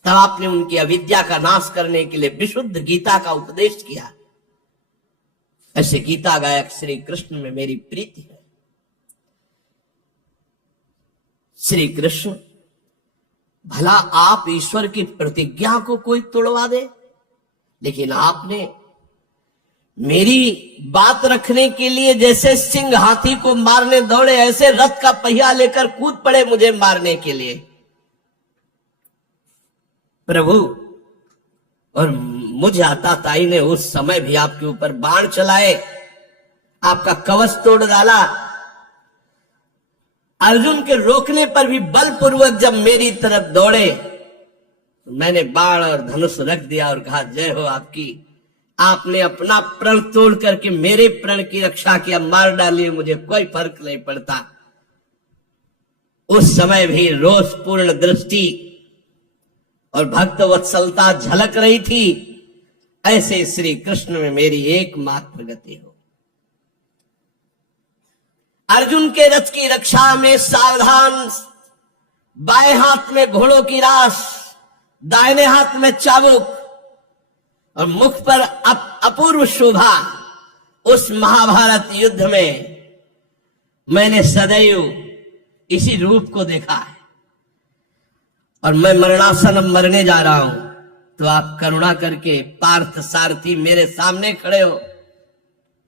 तब आपने उनकी अविद्या का नाश करने के लिए विशुद्ध गीता का उपदेश किया। ऐसे गीता गायक श्री कृष्ण में मेरी प्रीति है। श्री कृष्ण, भला आप ईश्वर की प्रतिज्ञा को कोई तोड़वा दे, लेकिन आपने मेरी बात रखने के लिए जैसे सिंह हाथी को मारने दौड़े, ऐसे रथ का पहिया लेकर कूद पड़े मुझे मारने के लिए। प्रभु, और मुझ आताताई ने उस समय भी आपके ऊपर बाण चलाए, आपका कवच तोड़ डाला। अर्जुन के रोकने पर भी बलपूर्वक जब मेरी तरफ दौड़े, तो मैंने बाण और धनुष रख दिया और कहा, जय हो आपकी। आपने अपना प्रण तोड़ करके मेरे प्रण की रक्षा किया, मार डालिए, मुझे कोई फर्क नहीं पड़ता। उस समय भी रोषपूर्ण दृष्टि और भक्त वत्सलता झलक रही थी। ऐसे श्री कृष्ण में मेरी एकमात्र गति हो। अर्जुन के रथ की रक्षा में सावधान, बाएं हाथ में घोड़ों की रास, दाहिने हाथ में चाबुक और मुख पर अपूर्व शोभा। उस महाभारत युद्ध में मैंने सदैव इसी रूप को देखा है। और मैं मरणासन मरने जा रहा हूं, तो आप करुणा करके पार्थ सारथी मेरे सामने खड़े हो।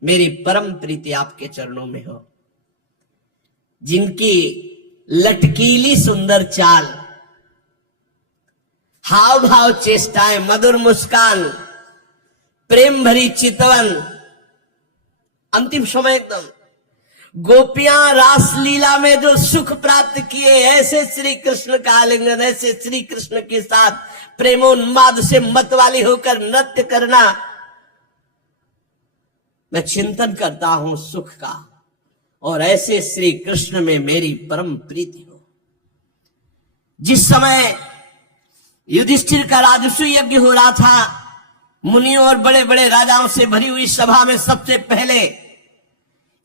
मेरी परम प्रीति आपके चरणों में हो। जिनकी लटकीली सुंदर चाल, हाव भाव, चेष्टाएं, मधुर मुस्कान, प्रेम भरी चितवन, अंतिम समय एकदम। गोपियां रासलीला में जो सुख प्राप्त किए, ऐसे श्री कृष्ण का आलिंगन, ऐसे श्री कृष्ण के साथ प्रेमोन्माद से मतवाली होकर नृत्य करना, मैं चिंतन करता हूं सुख का, और ऐसे श्री कृष्ण में मेरी परम प्रीति हो। जिस समय युधिष्ठिर का राजस्व यज्ञ हो रहा था, मुनियों और बड़े बड़े राजाओं से भरी हुई सभा में सबसे पहले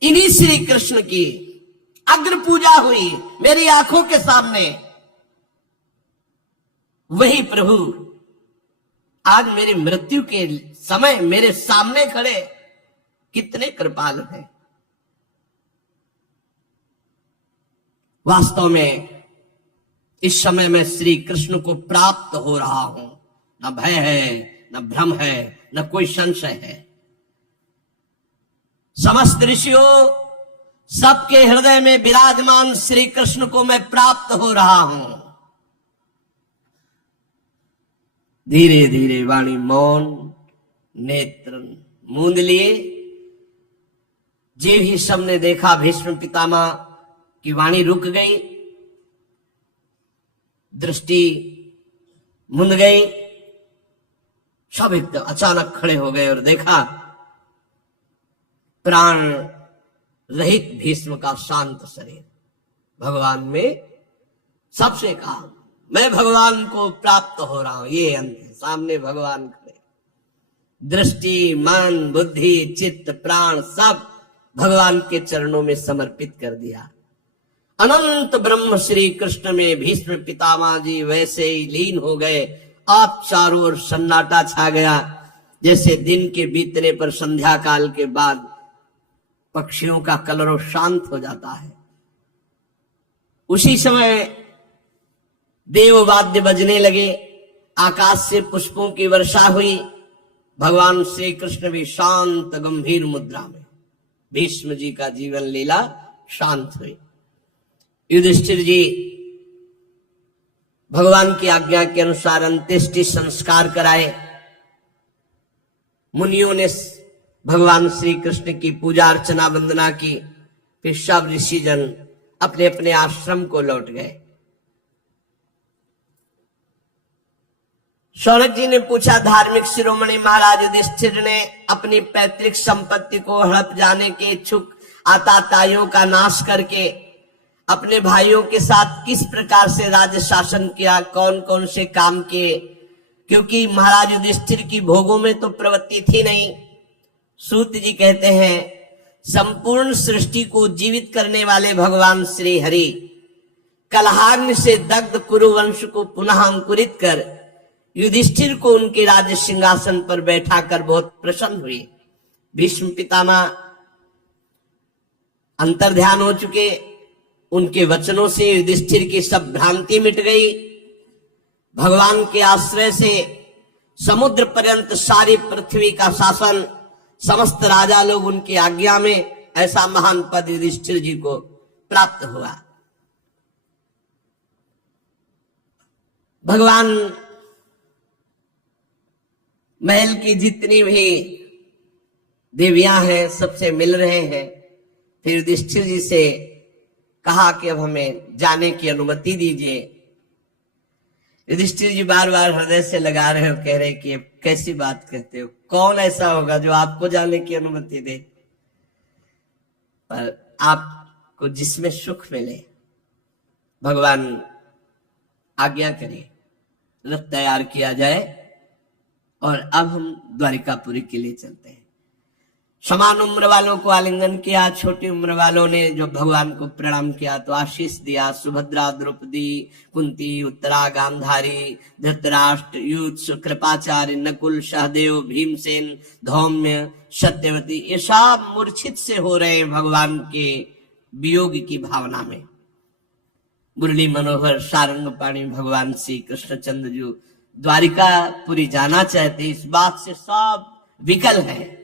इन्हीं श्री कृष्ण की अग्र पूजा हुई मेरी आंखों के सामने। वही प्रभु आज मेरी मृत्यु के समय मेरे सामने खड़े, कितने कृपालु हैं। वास्तव में इस समय मैं श्री कृष्ण को प्राप्त हो रहा हूं। न भय है, न भ्रम है, न कोई संशय है। समस्त ऋषियों, सबके हृदय में विराजमान श्री कृष्ण को मैं प्राप्त हो रहा हूं। धीरे धीरे वाणी मौन, नेत्र मूंद लिए। जे ही सबने देखा भीष्म पितामह की वाणी रुक गई, दृष्टि मुंद गई। सब एकदम अचानक खड़े हो गए और देखा प्राण रहित भीष्म का शांत शरीर। भगवान में सबसे कहा, मैं भगवान को प्राप्त हो रहा हूं। ये अंत है, सामने भगवान खड़े। दृष्टि, मन, बुद्धि, चित्त, प्राण सब भगवान के चरणों में समर्पित कर दिया। अनंत ब्रह्म श्री कृष्ण में भीष्म पितामह जी वैसे ही लीन हो गए। आप चारों ओर सन्नाटा छा गया, जैसे दिन के बीतने पर संध्या काल के बाद पक्षियों का कलरव शांत हो जाता है। उसी समय देव वाद्य बजने लगे, आकाश से पुष्पों की वर्षा हुई। भगवान श्री कृष्ण भी शांत गंभीर मुद्रा में। भीष्म जी का जीवन लीला शांत हुई। युधिष्ठिर जी भगवान की आज्ञा के अनुसार अंत्येष्टि संस्कार कराए। मुनियों ने भगवान श्री कृष्ण की पूजा अर्चना वंदना की। फिर सब ऋषिजन अपने अपने आश्रम को लौट गए। शौनक जी ने पूछा, धार्मिक शिरोमणि महाराज युधिष्ठिर ने अपनी पैतृक संपत्ति को हड़प जाने के इच्छुक आताताइयों का नाश करके अपने भाइयों के साथ किस प्रकार से राज्य शासन किया, कौन कौन से काम किए? क्योंकि महाराज युधिष्ठिर की भोगों में तो प्रवृत्ति थी नहीं। सूत जी कहते हैं, संपूर्ण सृष्टि को जीवित करने वाले भगवान श्री हरि कलहाग्नि से दग्ध कुरुवंश को पुनः अंकुरित कर युधिष्ठिर को उनके राज्य सिंहासन पर बैठाकर बहुत प्रसन्न हुए। भीष्म पितामह अंतर्ध्यान हो चुके। उनके वचनों से युधिष्ठिर की सब भ्रांति मिट गई। भगवान के आश्रय से समुद्र पर्यंत सारी पृथ्वी का शासन, समस्त राजा लोग उनकी आज्ञा में, ऐसा महान पद युधिष्ठिर जी को प्राप्त हुआ। भगवान महल की जितनी भी देवियां हैं सबसे मिल रहे हैं। फिर युधिष्ठिर जी से कहा कि अब हमें जाने की अनुमति दीजिए। युधिष्ठिर जी बार बार हृदय से लगा रहे हो, कह रहे कि कैसी बात कहते हो, कौन ऐसा होगा जो आपको जाने की अनुमति दे? पर आपको जिसमें सुख मिले भगवान आज्ञा करें, रथ तैयार किया जाए और अब हम द्वारिकापुरी के लिए चलते हैं। समान उम्र वालों को आलिंगन किया, छोटी उम्र वालों ने जो भगवान को प्रणाम किया तो आशीष दिया। सुभद्रा, द्रौपदी, कुंती, उत्तरा, गांधारी, धृतराष्ट्र, युत्स, कृपाचार्य, नकुल, सहदेव, भीमसेन, धौम्य, सत्यवती, ये सब मूर्छित से हो रहे हैं भगवान के वियोग की भावना में। मुरली मनोहर सारंग पाणी भगवान श्री कृष्णचंद्र जी द्वारिकापुरी जाना चाहते, इस बात से सब विकल है।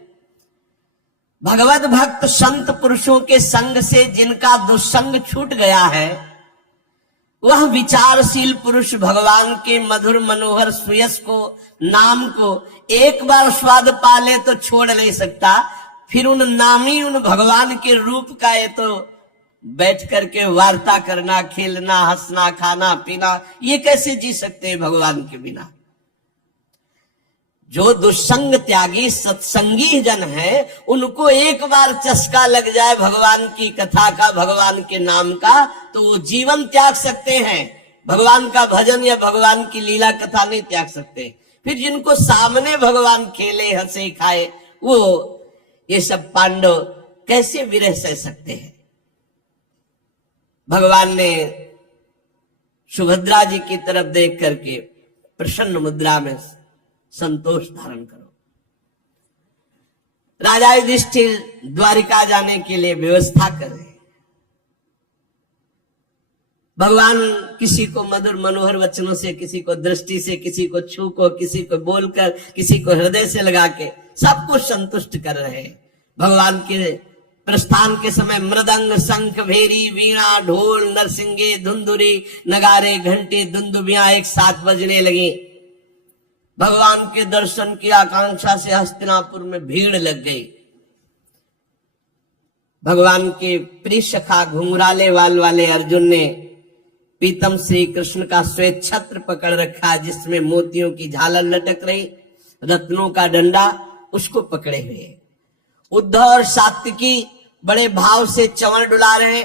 भगवत भक्त संत पुरुषों के संग से जिनका दुस्संग छूट गया है, वह विचारशील पुरुष भगवान के मधुर मनोहर सुयस को, नाम को एक बार स्वाद पा ले तो छोड़ नहीं सकता। फिर उन नामी उन भगवान के रूप का ये तो बैठ करके वार्ता करना, खेलना, हंसना, खाना पीना, ये कैसे जी सकते हैं भगवान के बिना। जो दुष्संग त्यागी सत्संगी जन है, उनको एक बार चस्का लग जाए भगवान की कथा का, भगवान के नाम का, तो वो जीवन त्याग सकते हैं। भगवान का भजन या भगवान की लीला कथा नहीं त्याग सकते। फिर जिनको सामने भगवान खेले, हंसे, खाए, वो ये सब पांडव कैसे विरह सह सकते हैं। भगवान ने सुभद्रा जी की तरफ देख करके प्रसन्न मुद्रा में संतोष धारण करो। राजा युधिष्ठिर द्वारिका जाने के लिए व्यवस्था कर रहे। भगवान किसी को मधुर मनोहर वचनों से, किसी को दृष्टि से, किसी को छू को, किसी को बोलकर, किसी को हृदय से लगा के सबको संतुष्ट कर रहे हैं। भगवान के प्रस्थान के समय मृदंग, शंख, भेरी, वीणा, ढोल, नरसिंगे, धुंधुरी, नगारे, घंटे, दुंदुभियां एक साथ बजने लगी। भगवान के दर्शन की आकांक्षा से हस्तिनापुर में भीड़ लग गई। भगवान के प्रिय सखा घुंघराले वाल वाले अर्जुन ने पीतम श्री कृष्ण का श्वेत छत्र पकड़ रखा, जिसमें मोतियों की झालर लटक रही, रत्नों का डंडा, उसको पकड़े हुए। उद्धव और सात्विकी बड़े भाव से चंवर डुला रहे।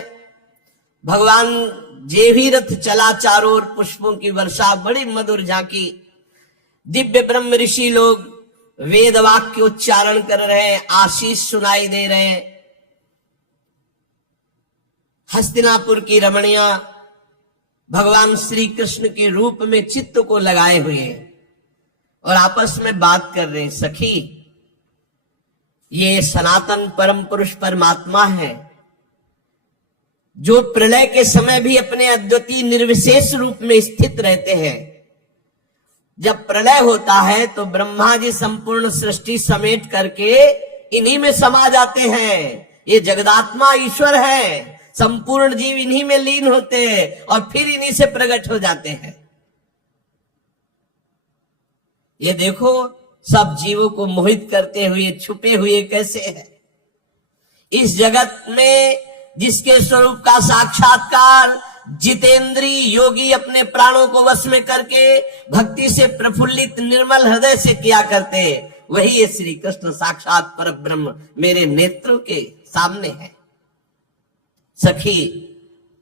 भगवान जे भी रथ चला, चारों ओर पुष्पों की वर्षा, बड़ी मधुर झांकी। दिव्य ब्रह्म ऋषि लोग वेद वाक्य उच्चारण कर रहे हैं, आशीष सुनाई दे रहे हैं। हस्तिनापुर की रमणियां भगवान श्री कृष्ण के रूप में चित्त को लगाए हुए और आपस में बात कर रहे हैं। सखी, ये सनातन परम पुरुष परमात्मा है, जो प्रलय के समय भी अपने अद्वितीय निर्विशेष रूप में स्थित रहते हैं। जब प्रलय होता है तो ब्रह्मा जी संपूर्ण सृष्टि समेट करके इन्हीं में समा जाते हैं। ये जगदात्मा ईश्वर है, संपूर्ण जीव इन्हीं में लीन होते हैं और फिर इन्हीं से प्रकट हो जाते हैं। ये देखो, सब जीवों को मोहित करते हुए छुपे हुए कैसे है। इस जगत में जिसके स्वरूप का साक्षात्कार जितेंद्री योगी अपने प्राणों को वश में करके भक्ति से प्रफुल्लित निर्मल हृदय से किया करते, वही ये श्री कृष्ण साक्षात पर ब्रह्म मेरे नेत्रों के सामने है। सखी,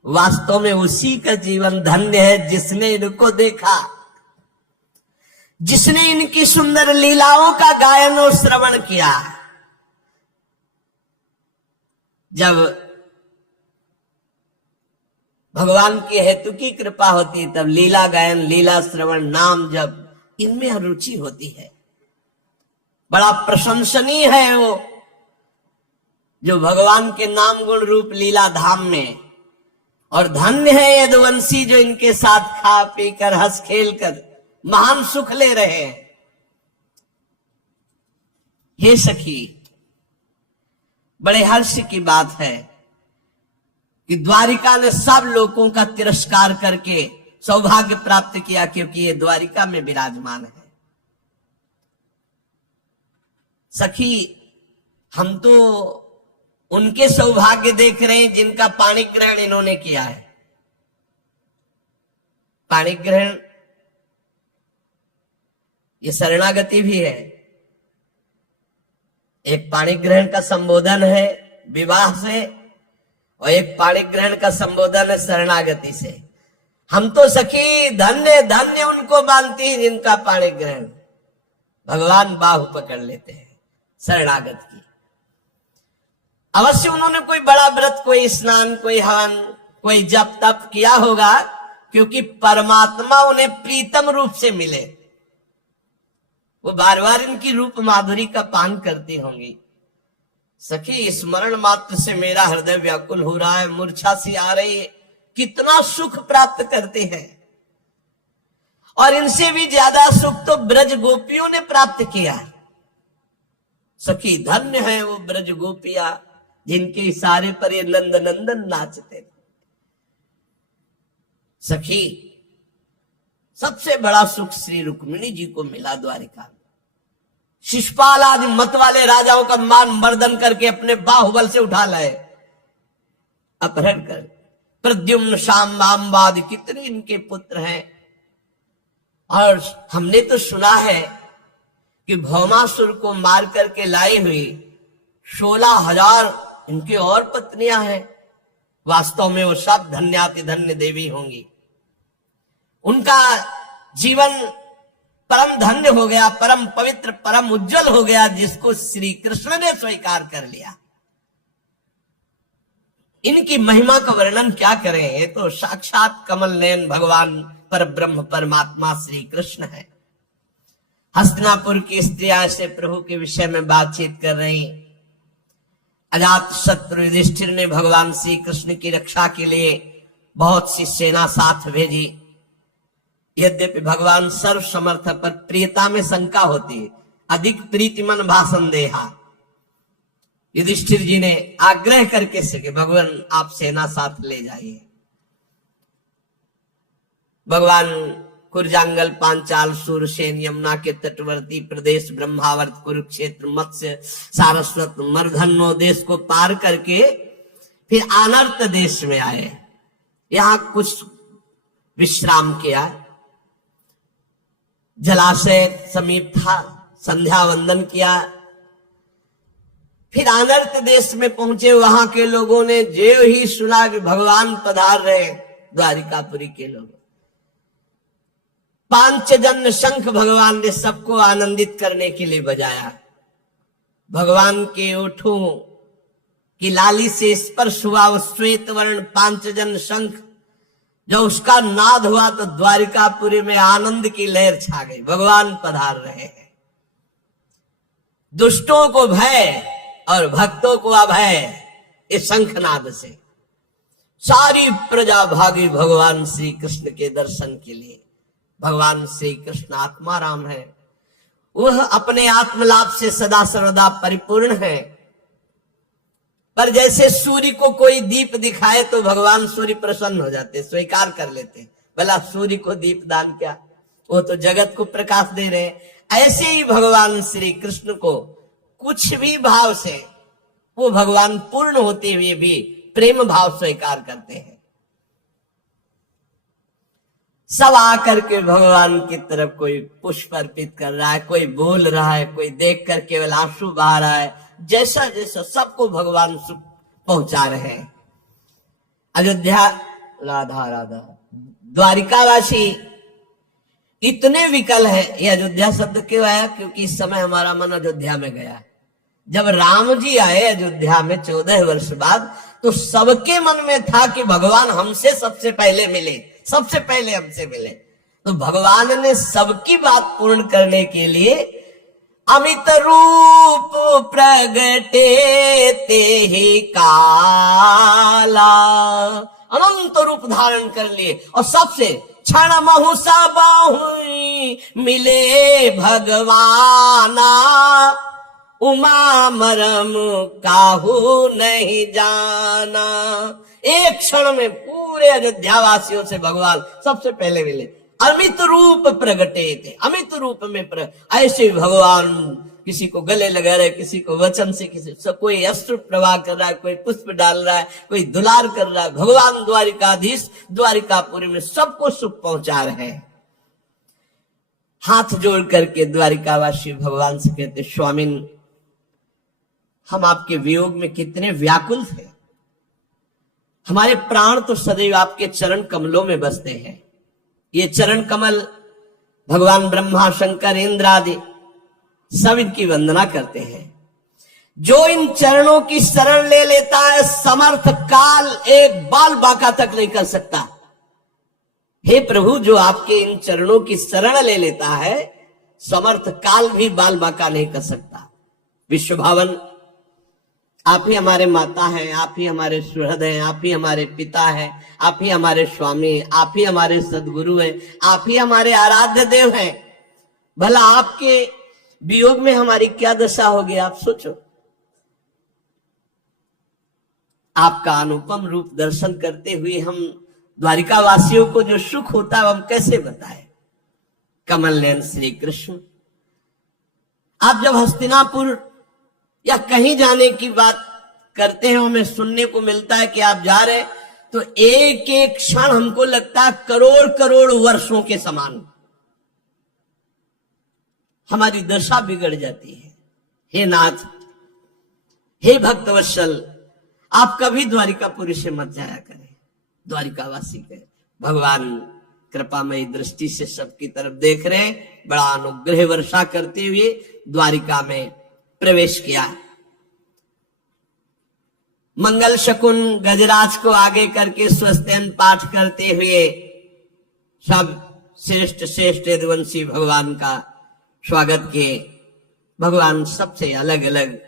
वास्तव में उसी का जीवन धन्य है जिसने इनको देखा, जिसने इनकी सुंदर लीलाओं का गायन और श्रवण किया। जब भगवान की हेतु की कृपा होती तब लीला गायन, लीला श्रवण, नाम जप, इनमें रुचि होती है। बड़ा प्रशंसनीय है वो जो भगवान के नाम गुण रूप लीला धाम में, और धन्य है यदुवंशी जो इनके साथ खा पी कर हंस खेल कर महान सुख ले रहे हैं। हे सखी, बड़े हर्ष की बात है कि द्वारिका ने सब लोगों का तिरस्कार करके सौभाग्य प्राप्त किया, क्योंकि ये द्वारिका में विराजमान है। सखी, हम तो उनके सौभाग्य देख रहे हैं जिनका पाणी ग्रहण इन्होंने किया है। पाणी ग्रहण ये शरणागति भी है। एक पाणी ग्रहण का संबोधन है विवाह से और एक पाणी ग्रहण का संबोधन है शरणागति से। हम तो सखी धन्य धन्य उनको मानती हैं जिनका पाणी ग्रहण भगवान बाहु पकड़ लेते हैं शरणागत की। अवश्य उन्होंने कोई बड़ा व्रत, कोई स्नान, कोई हवन, कोई जप तप किया होगा, क्योंकि परमात्मा उन्हें प्रीतम रूप से मिले। वो बार बार इनकी रूप माधुरी का पान करती होंगी। सखी, स्मरण मात्र से मेरा हृदय व्याकुल हो रहा है, मूर्छा सी आ रही है। कितना सुख प्राप्त करते हैं, और इनसे भी ज्यादा सुख तो ब्रज गोपियों ने प्राप्त किया। सखी, धन्य है वो ब्रज गोपियां जिनके इशारे पर ये नंद नंदन नाचते थे। सखी, सबसे बड़ा सुख श्री रुक्मिणी जी को मिला द्वारिका में। शिशुपाल आदि मत वाले राजाओं का मान मर्दन करके अपने बाहुबल से उठा लाए, अपहरण कर। प्रद्युम्न शांबाद कितने इनके पुत्र हैं। और हमने तो सुना है कि भौमासुर को मार करके लाए हुए 16,000 इनकी और पत्नियां हैं। वास्तव में वो सब धन्याति धन्य देवी होंगी। उनका जीवन परम धन्य हो गया, परम पवित्र, परम उज्जवल हो गया, जिसको श्री कृष्ण ने स्वीकार कर लिया। इनकी महिमा का वर्णन क्या करें, ये तो साक्षात कमल नयन भगवान पर ब्रह्म परमात्मा श्री कृष्ण है। हस्तिनापुर की स्त्रियां से प्रभु के विषय में बातचीत कर रही। अजात शत्रु युधिष्ठिर ने भगवान श्री कृष्ण की रक्षा के लिए बहुत सी सेना साथ भेजी। यद्यपि भगवान सर्व समर्थ पर प्रियता में शंका होती है। अधिक प्रीतिमन भाषण देहा। युधिष्ठिर जी ने आग्रह करके से कि भगवान आप सेना साथ ले जाइए। भगवान कुरजांगल, पांचाल, सूरसेन, यमुना के तटवर्ती प्रदेश, ब्रह्मावर्त, कुरुक्षेत्र, मत्स्य, सारस्वत, मर्धन्नो देश को पार करके फिर अनर्त देश में आए। यहां कुछ विश्राम किया। जलाशय समीप था, संध्या वंदन किया। फिर अनर्त देश में पहुंचे। वहां के लोगों ने जो ही सुना कि भगवान पधार रहे, द्वारिकापुरी के लोग, पांचजन्य शंख भगवान ने सबको आनंदित करने के लिए बजाया। भगवान के ओठों की लाली से स्पर्श हुआ वो श्वेत वर्ण पांचजन्य शंख। जब उसका नाद हुआ तो द्वारिकापुरी में आनंद की लहर छा गई। भगवान पधार रहे हैं। दुष्टों को भय और भक्तों को अभय इस शंखनाद से। सारी प्रजा भागी भगवान श्री कृष्ण के दर्शन के लिए। भगवान श्री कृष्ण आत्मा राम है। वह अपने आत्मलाभ से सदा सर्वदा परिपूर्ण है। पर जैसे सूर्य को कोई दीप दिखाए तो भगवान सूर्य प्रसन्न हो जाते, स्वीकार कर लेते। भला सूर्य को दीप दान क्या, वो तो जगत को प्रकाश दे रहे। ऐसे ही भगवान श्री कृष्ण को कुछ भी भाव से वो भगवान पूर्ण होते हुए भी प्रेम भाव स्वीकार करते हैं। सब आकर के भगवान की तरफ कोई पुष्प अर्पित कर रहा है, कोई बोल रहा है, कोई देख कर केवल आंसू बहा रहा है। जैसा जैसा सबको भगवान सुख पहुंचा रहे हैं। अयोध्या, राधा राधा, द्वारिकावासी इतने विकल है। ये अयोध्या शब्द क्यों आया, क्योंकि इस समय हमारा मन अयोध्या में गया। जब राम जी आए अयोध्या में 14 वर्ष बाद, तो सबके मन में था कि भगवान हमसे सबसे पहले मिले, सबसे पहले हमसे मिले। तो भगवान ने सबकी बात पूर्ण करने के लिए अमित रूप प्रगटे ते ही काला, अनंत रूप धारण कर लिए। और सबसे क्षण महु सब मिले भगवाना, उमा मरम काहू नहीं जाना। एक क्षण में पूरे अयोध्या वासियों से भगवान सबसे पहले मिले। अमित रूप प्रगटे थे, अमित रूप में ऐसे भगवान किसी को गले लगा रहे, किसी को वचन से, किसी से कोई अस्त्र प्रवाह कर रहा है, कोई पुष्प डाल रहा है, कोई दुलार कर रहा है। भगवान द्वारिकाधीश द्वारिकापुरी में सबको सुख पहुंचा रहे हैं। हाथ जोड़ करके द्वारिकावासी भगवान से कहते, स्वामिन हम आपके वियोग में कितने व्याकुल थे। हमारे प्राण तो सदैव आपके चरण कमलों में बसते हैं। ये चरण कमल भगवान ब्रह्मा, शंकर, इंद्र आदि सब इनकी वंदना करते हैं। जो इन चरणों की शरण ले लेता है, समर्थ काल एक बाल बांका तक नहीं कर सकता। हे प्रभु, जो आपके इन चरणों की शरण ले लेता है, समर्थ काल भी बाल बांका नहीं कर सकता। विश्व भावन, आप ही हमारे माता हैं, आप ही हमारे सुहृद हैं, आप ही हमारे पिता हैं, आप ही हमारे स्वामी, आप ही हमारे सदगुरु हैं, आप ही हमारे आराध्य देव हैं। भला आपके वियोग में हमारी क्या दशा होगी, आप सोचो। आपका अनुपम रूप दर्शन करते हुए हम द्वारिका वासियों को जो सुख होता है हम कैसे बताएं। कमल नयन श्री कृष्ण, आप जब हस्तिनापुर या कहीं जाने की बात करते हैं, हमें सुनने को मिलता है कि आप जा रहे, तो एक एक क्षण हमको लगता है करोड़ करोड़ वर्षों के समान। हमारी दशा बिगड़ जाती है। हे नाथ, हे भक्तवत्सल, आप कभी द्वारिकापुरी से मत जाया करें। द्वारिकावासी के भगवान कृपामयी दृष्टि से सबकी तरफ देख रहे, बड़ा अनुग्रह वर्षा करते हुए द्वारिका में प्रवेश किया। मंगल शकुन गजराज को आगे करके स्वस्त्यन पाठ करते हुए सब श्रेष्ठ श्रेष्ठ यदुवंशी भगवान का स्वागत किए। भगवान सबसे अलग अलग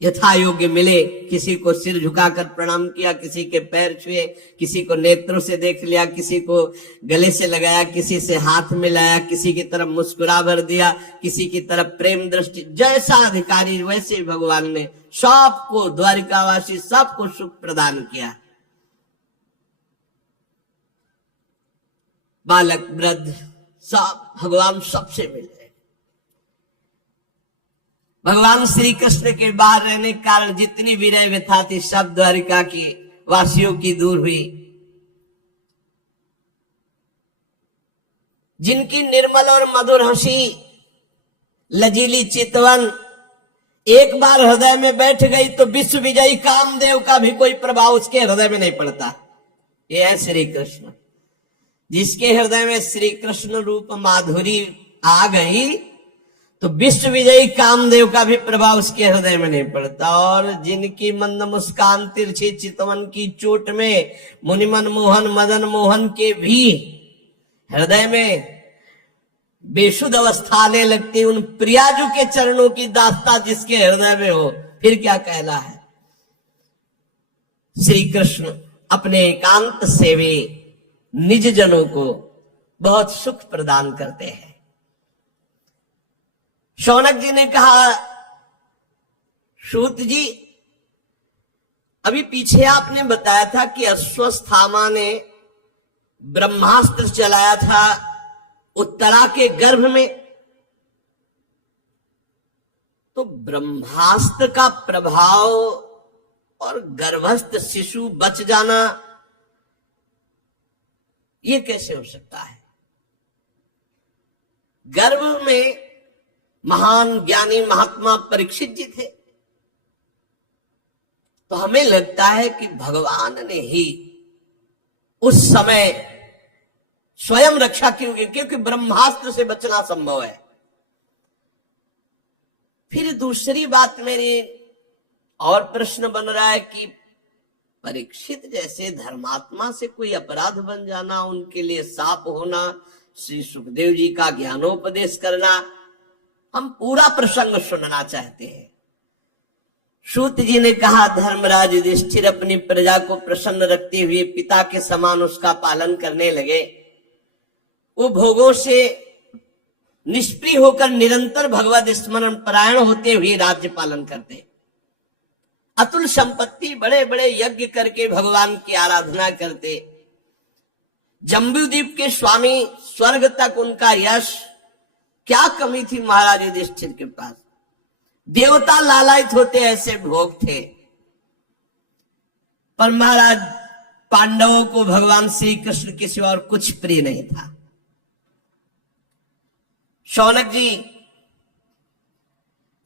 यथा योग्य मिले। किसी को सिर झुकाकर प्रणाम किया, किसी के पैर छुए, किसी को नेत्रों से देख लिया, किसी को गले से लगाया, किसी से हाथ मिलाया, किसी की तरफ मुस्कुरा भर दिया, किसी की तरफ प्रेम दृष्टि। जैसा अधिकारी वैसे भगवान ने सबको, द्वारिकावासी सबको सुख प्रदान किया। बालक वृद्ध सब भगवान सबसे मिले। भगवान श्री कृष्ण के बाहर रहने के कारण जितनी विरह व्यथा थी सब द्वारिका की वासियों की दूर हुई। जिनकी निर्मल और मधुर हंसी, लजीली चितवन एक बार हृदय में बैठ गई तो विश्व विजयी कामदेव का भी कोई प्रभाव उसके हृदय में नहीं पड़ता। ये है श्री कृष्ण। जिसके हृदय में श्री कृष्ण रूप माधुरी आ गई तो विश्व विजयी कामदेव का भी प्रभाव उसके हृदय में नहीं पड़ता। और जिनकी मंद मुस्कान, तिरछी चितवन की चोट में मुनिमन मोहन मदन मोहन के भी हृदय में बेशुद्ध अवस्था आने लगती, उन प्रियाजू के चरणों की दास्ता जिसके हृदय में हो, फिर क्या कहना है। श्री कृष्ण अपने एकांत सेवे निज जनों को बहुत सुख प्रदान करते हैं। शौनक जी ने कहा, सूत जी, अभी पीछे आपने बताया था कि अश्वत्थामा ने ब्रह्मास्त्र चलाया था उत्तरा के गर्भ में, तो ब्रह्मास्त्र का प्रभाव और गर्भस्थ शिशु बच जाना, ये कैसे हो सकता है। गर्भ में महान ज्ञानी महात्मा परीक्षित जी थे, तो हमें लगता है कि भगवान ने ही उस समय स्वयं रक्षा की होगी, क्योंकि ब्रह्मास्त्र से बचना संभव है। फिर दूसरी बात मेरी और प्रश्न बन रहा है कि परीक्षित जैसे धर्मात्मा से कोई अपराध बन जाना, उनके लिए शाप होना, श्री सुखदेव जी का ज्ञानोपदेश करना, हम पूरा प्रसंग सुनना चाहते हैं। सूत जी ने कहा, धर्मराज युधिष्ठिर अपनी प्रजा को प्रसन्न रखते हुए पिता के समान उसका पालन करने लगे। वो भोगों से निष्प्रिय होकर निरंतर भगवत स्मरण परायण होते हुए राज्य पालन करते। अतुल संपत्ति, बड़े बड़े यज्ञ करके भगवान की आराधना करते। जम्बूद्वीप के स्वामी, स्वर्ग तक उनका यश, क्या कमी थी महाराज युधिष्ठिर के पास। देवता लालायित होते ऐसे भोग थे। पर महाराज पांडवों को भगवान श्री कृष्ण के सिवा और कुछ प्रिय नहीं था। शौनक जी,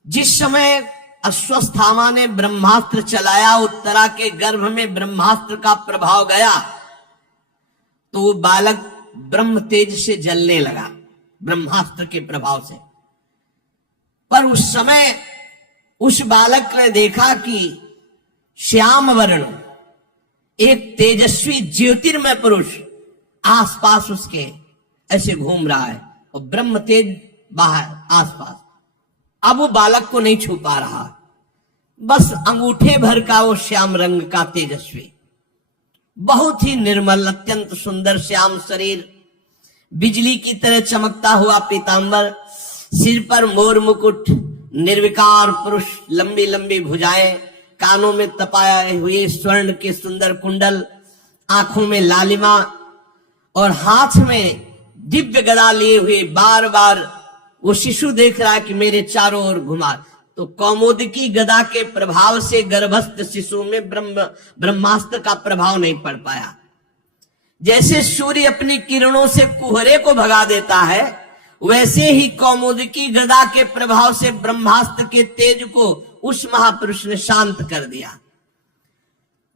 जिस समय अश्वत्थामा ने ब्रह्मास्त्र चलाया, उत्तरा के गर्भ में ब्रह्मास्त्र का प्रभाव गया, तो वो बालक ब्रह्म तेज से जलने लगा ब्रह्मास्त्र के प्रभाव से। पर उस समय उस बालक ने देखा कि श्याम वर्ण एक तेजस्वी ज्योतिर्मय पुरुष आसपास उसके ऐसे घूम रहा है और ब्रह्म तेज बाहर आसपास। अब वो बालक को नहीं छू पा रहा, बस अंगूठे भर का वो श्याम रंग का तेजस्वी, बहुत ही निर्मल, अत्यंत सुंदर श्याम शरीर, बिजली की तरह चमकता हुआ पीतांबर, सिर पर मोर मुकुट, निर्विकार पुरुष, लंबी लंबी भुजाएं, कानों में तपाए हुए स्वर्ण के सुंदर कुंडल, आंखों में लालिमा और हाथ में दिव्य गदा लिए हुए बार बार वो शिशु देख रहा है कि मेरे चारों ओर घुमा, तो कौमुदकी गदा के प्रभाव से गर्भस्थ शिशु में ब्रह्मास्त्र का प्रभाव नहीं पड़ पाया। जैसे सूर्य अपनी किरणों से कुहरे को भगा देता है, वैसे ही कौमुदकी गदा के प्रभाव से ब्रह्मास्त्र के तेज को उस महापुरुष ने शांत कर दिया।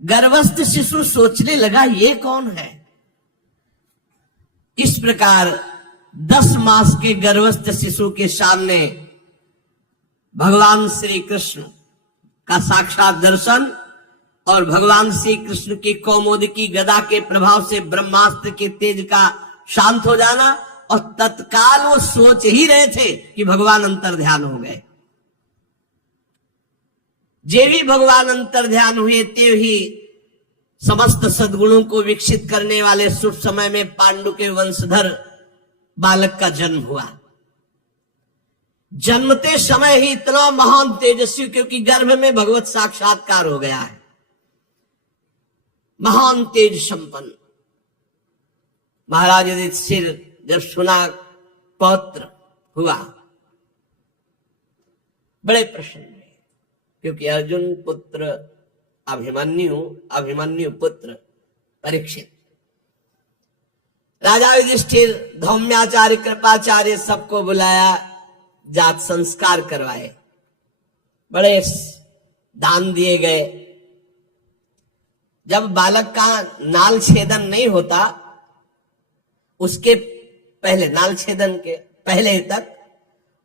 गर्भस्थ शिशु सोचने लगा ये कौन है। इस प्रकार 10 मास के गर्भस्थ शिशु के सामने भगवान श्री कृष्ण का साक्षात दर्शन और भगवान श्री कृष्ण की कौमुदकी गदा के प्रभाव से ब्रह्मास्त्र के तेज का शांत हो जाना, और तत्काल वो सोच ही रहे थे कि भगवान अंतर ध्यान हो गए। जे भी भगवान अंतर ध्यान हुए ते ही समस्त सद्गुणों को विकसित करने वाले शुभ समय में पांडु के वंशधर बालक का जन्म हुआ। जन्मते समय ही इतना महान तेजस्वी, क्योंकि गर्भ में भगवत साक्षात्कार हो गया है, महान तेज संपन्न। महाराज युधिष्ठिर जब सुना पौत्र हुआ, बड़े प्रसन्न हुए, क्योंकि अर्जुन पुत्र अभिमन्यु, अभिमन्यु पुत्र परीक्षित। राजा युधिष्ठिर, धौम्याचार्य, कृपाचार्य सबको बुलाया, जात संस्कार करवाए, बड़े दान दिए गए। जब बालक का नाल छेदन नहीं होता, उसके पहले, नाल छेदन के पहले तक,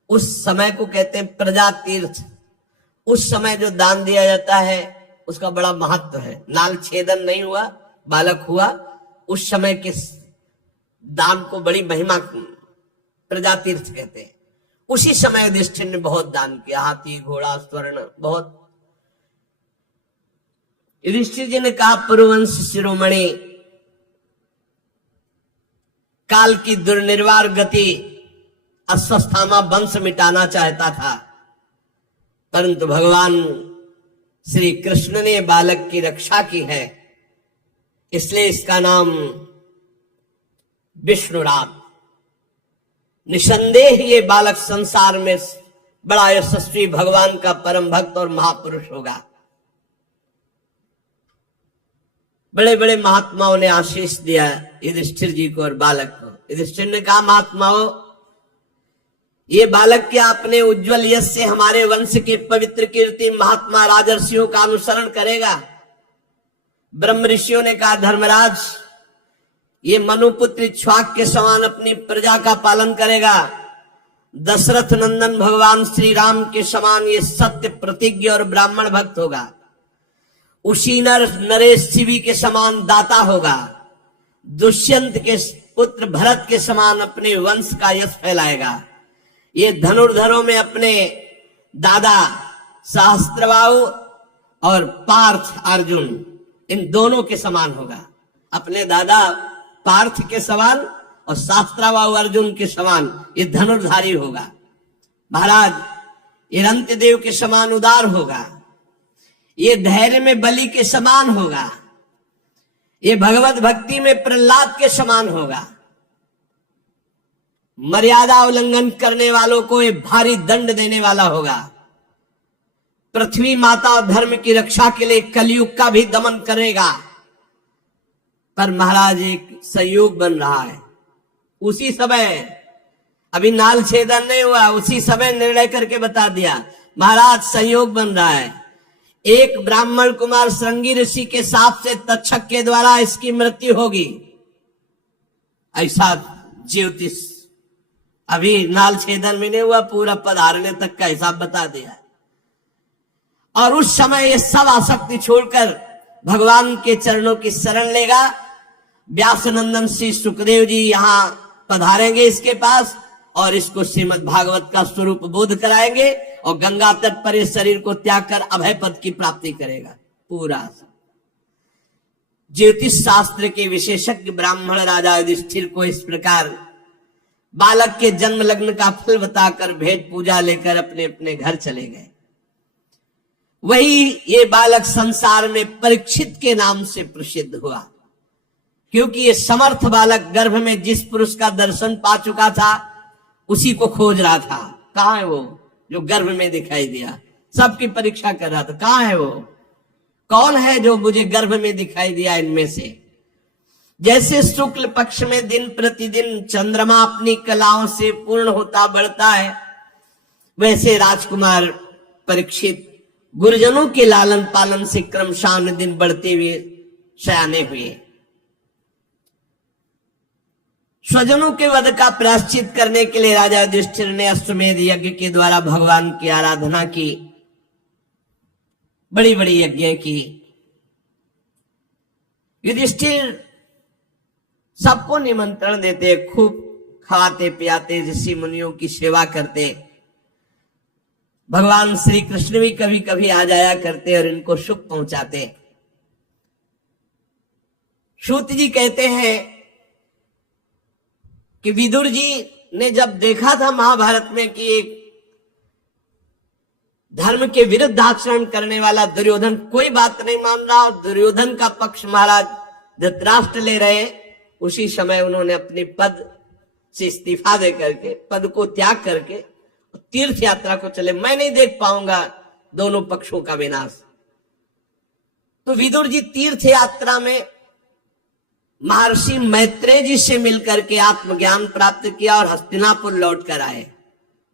उस समय को कहते हैं प्रजा तीर्थ। उस समय जो दान दिया जाता है उसका बड़ा महत्व है। नाल छेदन नहीं हुआ, बालक हुआ, उस समय के दान को बड़ी महिमा प्रजा तीर्थ कहते हैं। उसी समय युधिष्ठिर ने बहुत दान किया, हाथी, घोड़ा, स्वर्ण, बहुत। युधिष्ठिर जी ने कहा, पुरुवंश शिरोमणि, काल की दुर्निर्वार गति अश्वत्थामा वंश मिटाना चाहता था, परंतु भगवान श्री कृष्ण ने बालक की रक्षा की है, इसलिए इसका नाम विष्णुराम। निसंदेह ये बालक संसार में बड़ा यशस्वी भगवान का परम भक्त और महापुरुष होगा। बड़े बड़े महात्माओं ने आशीष दिया युधिष्ठिर जी को और बालक को। युधिष्ठिर ने कहा, महात्माओं, ये बालक क्या अपने उज्जवल यश से हमारे वंश की पवित्र कीर्ति महात्मा राजर्षियों का अनुसरण करेगा? ब्रह्म ऋषियों ने कहा, धर्मराज, ये मनुपुत्र इक्ष्वाक के समान अपनी प्रजा का पालन करेगा। दशरथ नंदन भगवान श्री राम के समान ये सत्य प्रतिज्ञ और ब्राह्मण भक्त होगा। उसी नरेश शिवी के समान दाता होगा। दुष्यंत के पुत्र भरत के समान अपने वंश का यश फैलाएगा। ये धनुर्धरों में अपने दादा सहस्त्रबाहु और पार्थ अर्जुन, इन दोनों के समान होगा। अपने दादा पार्थ के समान और सहस्त्रबाहु अर्जुन के समान ये धनुर्धारी होगा। महाराज, ये रंतदेव के समान उदार होगा। ये धैर्य में बलि के समान होगा। ये भगवत भक्ति में प्रहलाद के समान होगा। मर्यादा उल्लंघन करने वालों को ये भारी दंड देने वाला होगा। पृथ्वी माता और धर्म की रक्षा के लिए कलयुग का भी दमन करेगा। पर महाराज, एक संयोग बन रहा है। उसी समय, अभी नाल छेदन नहीं हुआ, उसी समय निर्णय करके बता दिया। महाराज, संयोग बन रहा है। एक ब्राह्मण कुमार श्रृंगी ऋषि के साप से तक्षक के द्वारा इसकी मृत्यु होगी, ऐसा ज्योतिष। अभी नाल छेदन में नहीं हुआ, पूरा पधारने तक का हिसाब बता दिया। और उस समय ये सब आसक्ति छोड़कर भगवान के चरणों की शरण लेगा। व्यासनंदन श्री सुखदेव जी यहाँ पधारेंगे इसके पास और इसको श्रीमद् भागवत का स्वरूप बोध कराएंगे और गंगा तट पर इस शरीर को त्याग कर अभय पद की प्राप्ति करेगा। पूरा ज्योतिष शास्त्र के विशेषज्ञ ब्राह्मण राजा युधिष्ठिर को इस प्रकार बालक के जन्म लग्न का फल बताकर भेंट पूजा लेकर अपने अपने घर चले गए। वही ये बालक संसार में परीक्षित के नाम से प्रसिद्ध हुआ, क्योंकि ये समर्थ बालक गर्भ में जिस पुरुष का दर्शन पा चुका था, उसी को खोज रहा था। कहाँ है वो जो गर्भ में दिखाई दिया? सबकी परीक्षा कर रहा था, कहाँ है वो, कौन है जो मुझे गर्भ में दिखाई दिया इनमें से। जैसे शुक्ल पक्ष में दिन प्रतिदिन चंद्रमा अपनी कलाओं से पूर्ण होता बढ़ता है, वैसे राजकुमार परीक्षित गुरुजनों के लालन पालन से क्रमशः दिन बढ़ते हुए सयाने हुए। स्वजनों के वध का प्रायश्चित करने के लिए राजा युधिष्ठिर ने अश्वमेध यज्ञ के द्वारा भगवान की आराधना की, बड़ी बड़ी यज्ञ की। युधिष्ठिर सबको निमंत्रण देते, खूब खाते पियाते, ऋषि मुनियों की सेवा करते। भगवान श्री कृष्ण भी कभी कभी आ जाया करते और इनको सुख पहुंचाते। सूत जी कहते हैं कि विदुर जी ने जब देखा था महाभारत में कि एक धर्म के विरुद्ध आचरण करने वाला दुर्योधन कोई बात नहीं मान रहा और दुर्योधन का पक्ष महाराज धृतराष्ट्र ले रहे, उसी समय उन्होंने अपने पद से इस्तीफा दे करके, पद को त्याग करके तीर्थ यात्रा को चले। मैं नहीं देख पाऊंगा दोनों पक्षों का विनाश। तो विदुर जी तीर्थ यात्रा में महर्षि मैत्रेय जी से मिलकर के आत्मज्ञान प्राप्त किया और हस्तिनापुर लौट कर आए।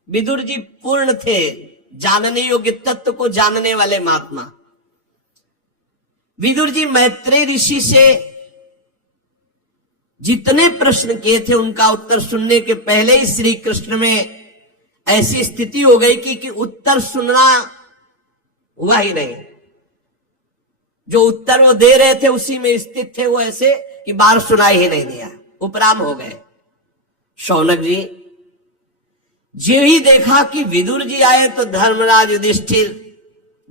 विदुर जी पूर्ण थे, जानने योग्य तत्व को जानने वाले महात्मा। विदुर जी मैत्रेय ऋषि से जितने प्रश्न किए थे उनका उत्तर सुनने के पहले ही श्री कृष्ण में ऐसी स्थिति हो गई कि उत्तर सुनना हुआ ही नहीं। जो उत्तर वो दे रहे थे उसी में स्थित थे, वो ऐसे कि बार सुनाई ही नहीं दिया, उपराम हो गए। शौनक जी जो ही देखा कि विदुर जी आए तो धर्मराज युधिष्ठिर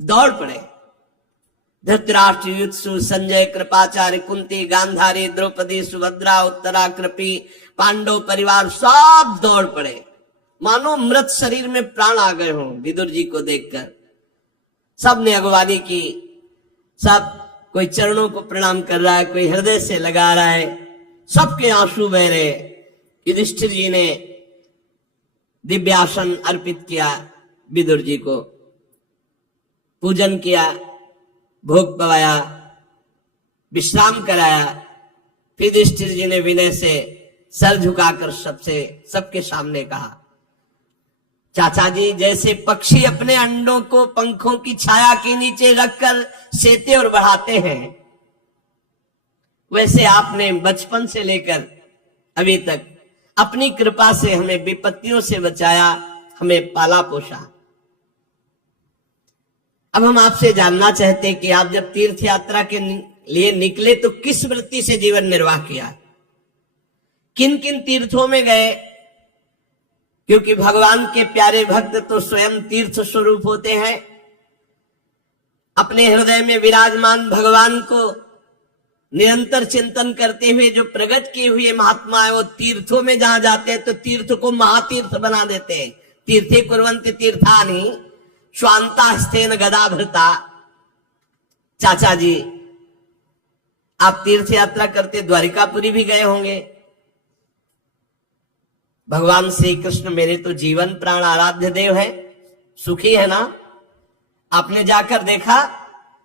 दौड़ पड़े। धृतराष्ट्र, युत्सु, संजय, कृपाचार्य, कुंती, गांधारी, द्रौपदी, सुभद्रा, उत्तरा, कृपी, पांडव परिवार सब दौड़ पड़े, मानो मृत शरीर में प्राण आ गए हों विदुर जी को देखकर। सब ने अगवानी की, सब कोई चरणों को प्रणाम कर रहा है, कोई हृदय से लगा रहा है, सबके आंसू बह रहे। युधिष्ठिर जी ने दिव्यासन अर्पित किया, विदुर जी को पूजन किया, भोग पवाया, विश्राम कराया। फिर युधिष्ठिर जी ने विनय से सर झुकाकर सबके सामने कहा, चाचा जी जैसे पक्षी अपने अंडों को पंखों की छाया के नीचे रखकर सेते और बढ़ाते हैं, वैसे आपने बचपन से लेकर अभी तक अपनी कृपा से हमें विपत्तियों से बचाया, हमें पाला पोसा। अब हम आपसे जानना चाहते हैं कि आप जब तीर्थ यात्रा के लिए निकले तो किस वृत्ति से जीवन निर्वाह किया, किन किन तीर्थों में गए? क्योंकि भगवान के प्यारे भक्त तो स्वयं तीर्थ स्वरूप होते हैं। अपने हृदय में विराजमान भगवान को निरंतर चिंतन करते हुए जो प्रकट किए हुए महात्मा है, वो तीर्थों में जहां जाते हैं तो तीर्थ को महातीर्थ बना देते हैं। तीर्थे कुर्वन्ति तीर्थानि स्वांता हस्तेन गदाभृता। चाचा जी आप तीर्थ यात्रा करते द्वारिकापुरी भी गए होंगे। भगवान श्री कृष्ण मेरे तो जीवन प्राण आराध्य देव है, सुखी है ना? आपने जाकर देखा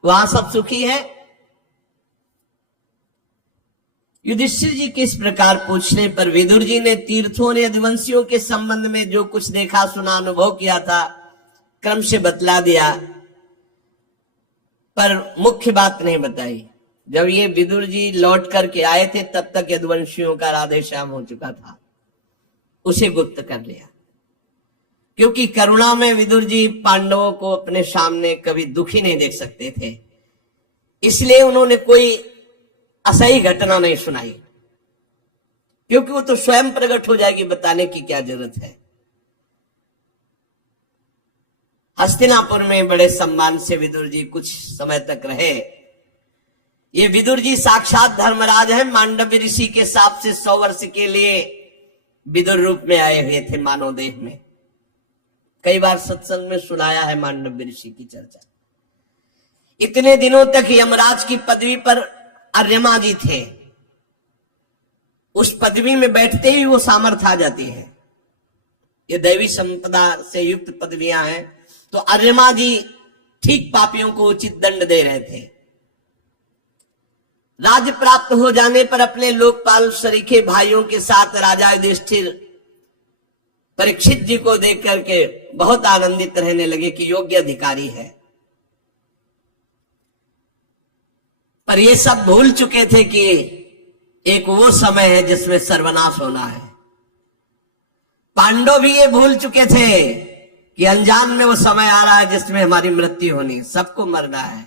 वहां सब सुखी है? युधिष्ठिर जी के इस प्रकार पूछने पर विदुर जी ने तीर्थों और यदुवंशियों के संबंध में जो कुछ देखा सुना अनुभव किया था क्रम से बतला दिया, पर मुख्य बात नहीं बताई। जब ये विदुर जी लौट करके आए थे तब तक यदुवंशियों का राधेश्याम हो चुका था, उसे गुप्त कर लिया। क्योंकि करुणा में विदुर जी पांडवों को अपने सामने कभी दुखी नहीं देख सकते थे, इसलिए उन्होंने कोई असही घटना नहीं सुनाई, क्योंकि वो तो स्वयं प्रकट हो जाएगी, बताने की क्या जरूरत है। हस्तिनापुर में बड़े सम्मान से विदुर जी कुछ समय तक रहे। ये विदुर जी साक्षात धर्मराज हैं, मांडव्य ऋषि के साप से 100 वर्ष के लिए विदुर रूप में आए हुए थे मानव देह में। कई बार सत्संग में सुनाया है मांडव्य ऋषि की चर्चा। इतने दिनों तक यमराज की पदवी पर अर्यमा जी थे, उस पदवी में बैठते ही वो सामर्थ्य आ जाती है। ये दैवी संपदा से युक्त पदवियां हैं। तो अर्यमा जी ठीक पापियों को उचित दंड दे रहे थे। राज्य प्राप्त हो जाने पर अपने लोकपाल सरीखे भाइयों के साथ राजा युधिष्ठिर परीक्षित जी को देख करके बहुत आनंदित रहने लगे कि योग्य अधिकारी है। पर ये सब भूल चुके थे कि एक वो समय है जिसमें सर्वनाश होना है। पांडव भी ये भूल चुके थे कि अनजान में वो समय आ रहा है जिसमें हमारी मृत्यु होनी, सबको मरना है।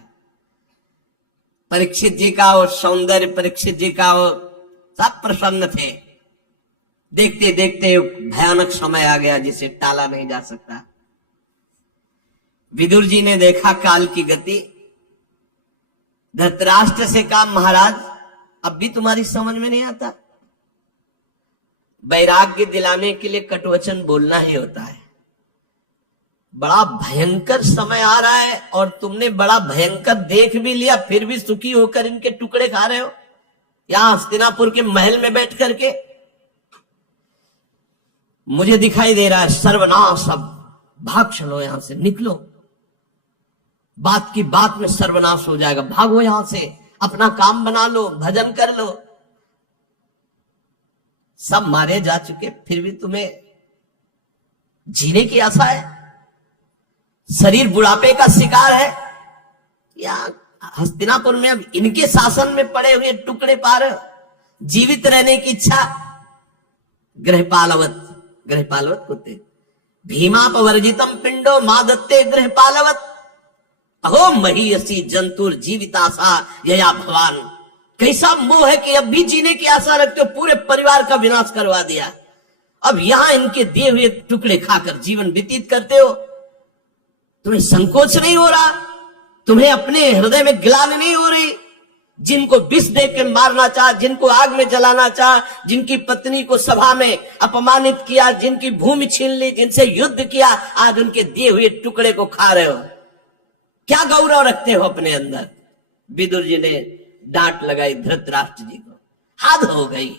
परीक्षित जी का वो सौंदर्य, परीक्षित जी का वो सब प्रसन्न थे। देखते देखते भयानक समय आ गया जिसे टाला नहीं जा सकता। विदुर जी ने देखा काल की गति, धृतराष्ट्र से कहा महाराज अब भी तुम्हारी समझ में नहीं आता। वैराग्य दिलाने के लिए कटुवचन बोलना ही होता है। बड़ा भयंकर समय आ रहा है और तुमने बड़ा भयंकर देख भी लिया, फिर भी सुखी होकर इनके टुकड़े खा रहे हो यहां हस्तिनापुर के महल में बैठ करके। मुझे दिखाई दे रहा है सर्वनाश, अब भाग चलो यहां से, निकलो, बात की बात में सर्वनाश हो जाएगा, भागो यहां से, अपना काम बना लो, भजन कर लो। सब मारे जा चुके, फिर भी तुम्हें जीने की आशा है? शरीर बुढ़ापे का शिकार है या हस्तिनापुर में अब इनके शासन में पड़े हुए टुकड़े पार जीवित रहने की इच्छा? गृहपालवत, गृहपालवत कुत्ते, भीमापवर्जितम पिंडो मां दत्ते गृहपालवत, अहो महीयसी जंतुर जीविताशा यया भगवान। कैसा मोह है कि अब भी जीने की आशा रखते हो, पूरे परिवार का विनाश करवा दिया, अब यहां इनके दिए हुए टुकड़े खाकर जीवन व्यतीत करते हो। तुम्हें संकोच नहीं हो रहा? तुम्हें अपने हृदय में गिलानी नहीं हो रही? जिनको विष दे के मारना चाह, जिनको आग में जलाना चाह, जिनकी पत्नी को सभा में अपमानित किया, जिनकी भूमि छीन ली, जिनसे युद्ध किया, आज उनके दिए हुए टुकड़े को खा रहे हो। क्या गौरव रखते हो अपने अंदर? विदुर जी ने डांट लगाई धृतराष्ट्र जी को। हद हो गई,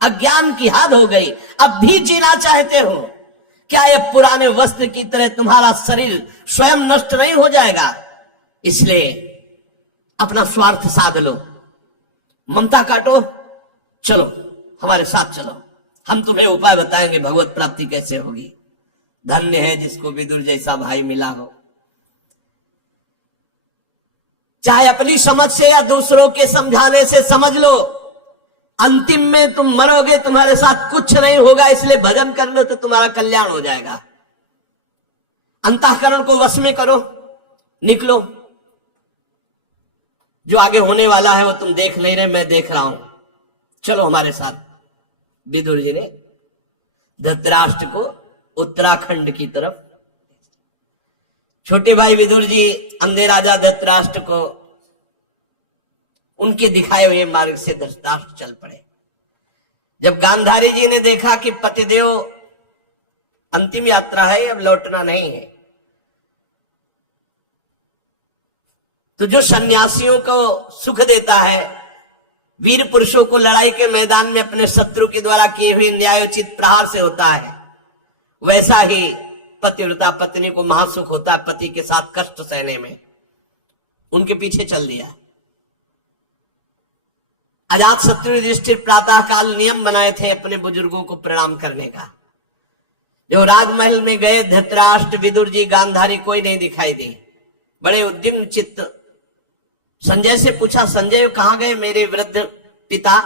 अज्ञान की हद हो गई। अब भी जीना चाहते हो क्या? ये पुराने वस्त्र की तरह तुम्हारा शरीर स्वयं नष्ट नहीं हो जाएगा? इसलिए अपना स्वार्थ साध लो, ममता काटो, चलो हमारे साथ चलो, हम तुम्हें उपाय बताएंगे भगवत प्राप्ति कैसे होगी। धन्य है जिसको विदुर जैसा भाई मिला हो। चाहे अपनी समझ से या दूसरों के समझाने से समझ लो, अंतिम में तुम मरोगे, तुम्हारे साथ कुछ नहीं होगा, इसलिए भजन कर लो तो तुम्हारा कल्याण हो जाएगा। अंतःकरण को वश में करो, निकलो। जो आगे होने वाला है वो तुम देख नहीं रहे, मैं देख रहा हूं, चलो हमारे साथ। विदुर जी ने धृतराष्ट्र को उत्तराखंड की तरफ, छोटे भाई विदुर जी अंधे राजा धृतराष्ट्र को उनके दिखाए हुए मार्ग से धृतराष्ट्र चल पड़े। जब गांधारी जी ने देखा कि पतिदेव अंतिम यात्रा है, अब लौटना नहीं है, तो जो सन्यासियों को सुख देता है, वीर पुरुषों को लड़ाई के मैदान में अपने शत्रु के द्वारा किए हुए न्यायोचित प्रहार से होता है, वैसा ही पतिव्रता पत्नी को महासुख होता है पति के साथ कष्ट सहने में। उनके पीछे चल दिया। अजात शत्रु युधिष्ठिर प्रातः काल नियम बनाए थे अपने बुजुर्गों को प्रणाम करने का। जो राजमहल में गए, धृतराष्ट्र, विदुर जी, गांधारी, कोई नहीं दिखाई दी। बड़े उद्विग्न चित्त संजय से पूछा, संजय कहां गए मेरे वृद्ध पिता,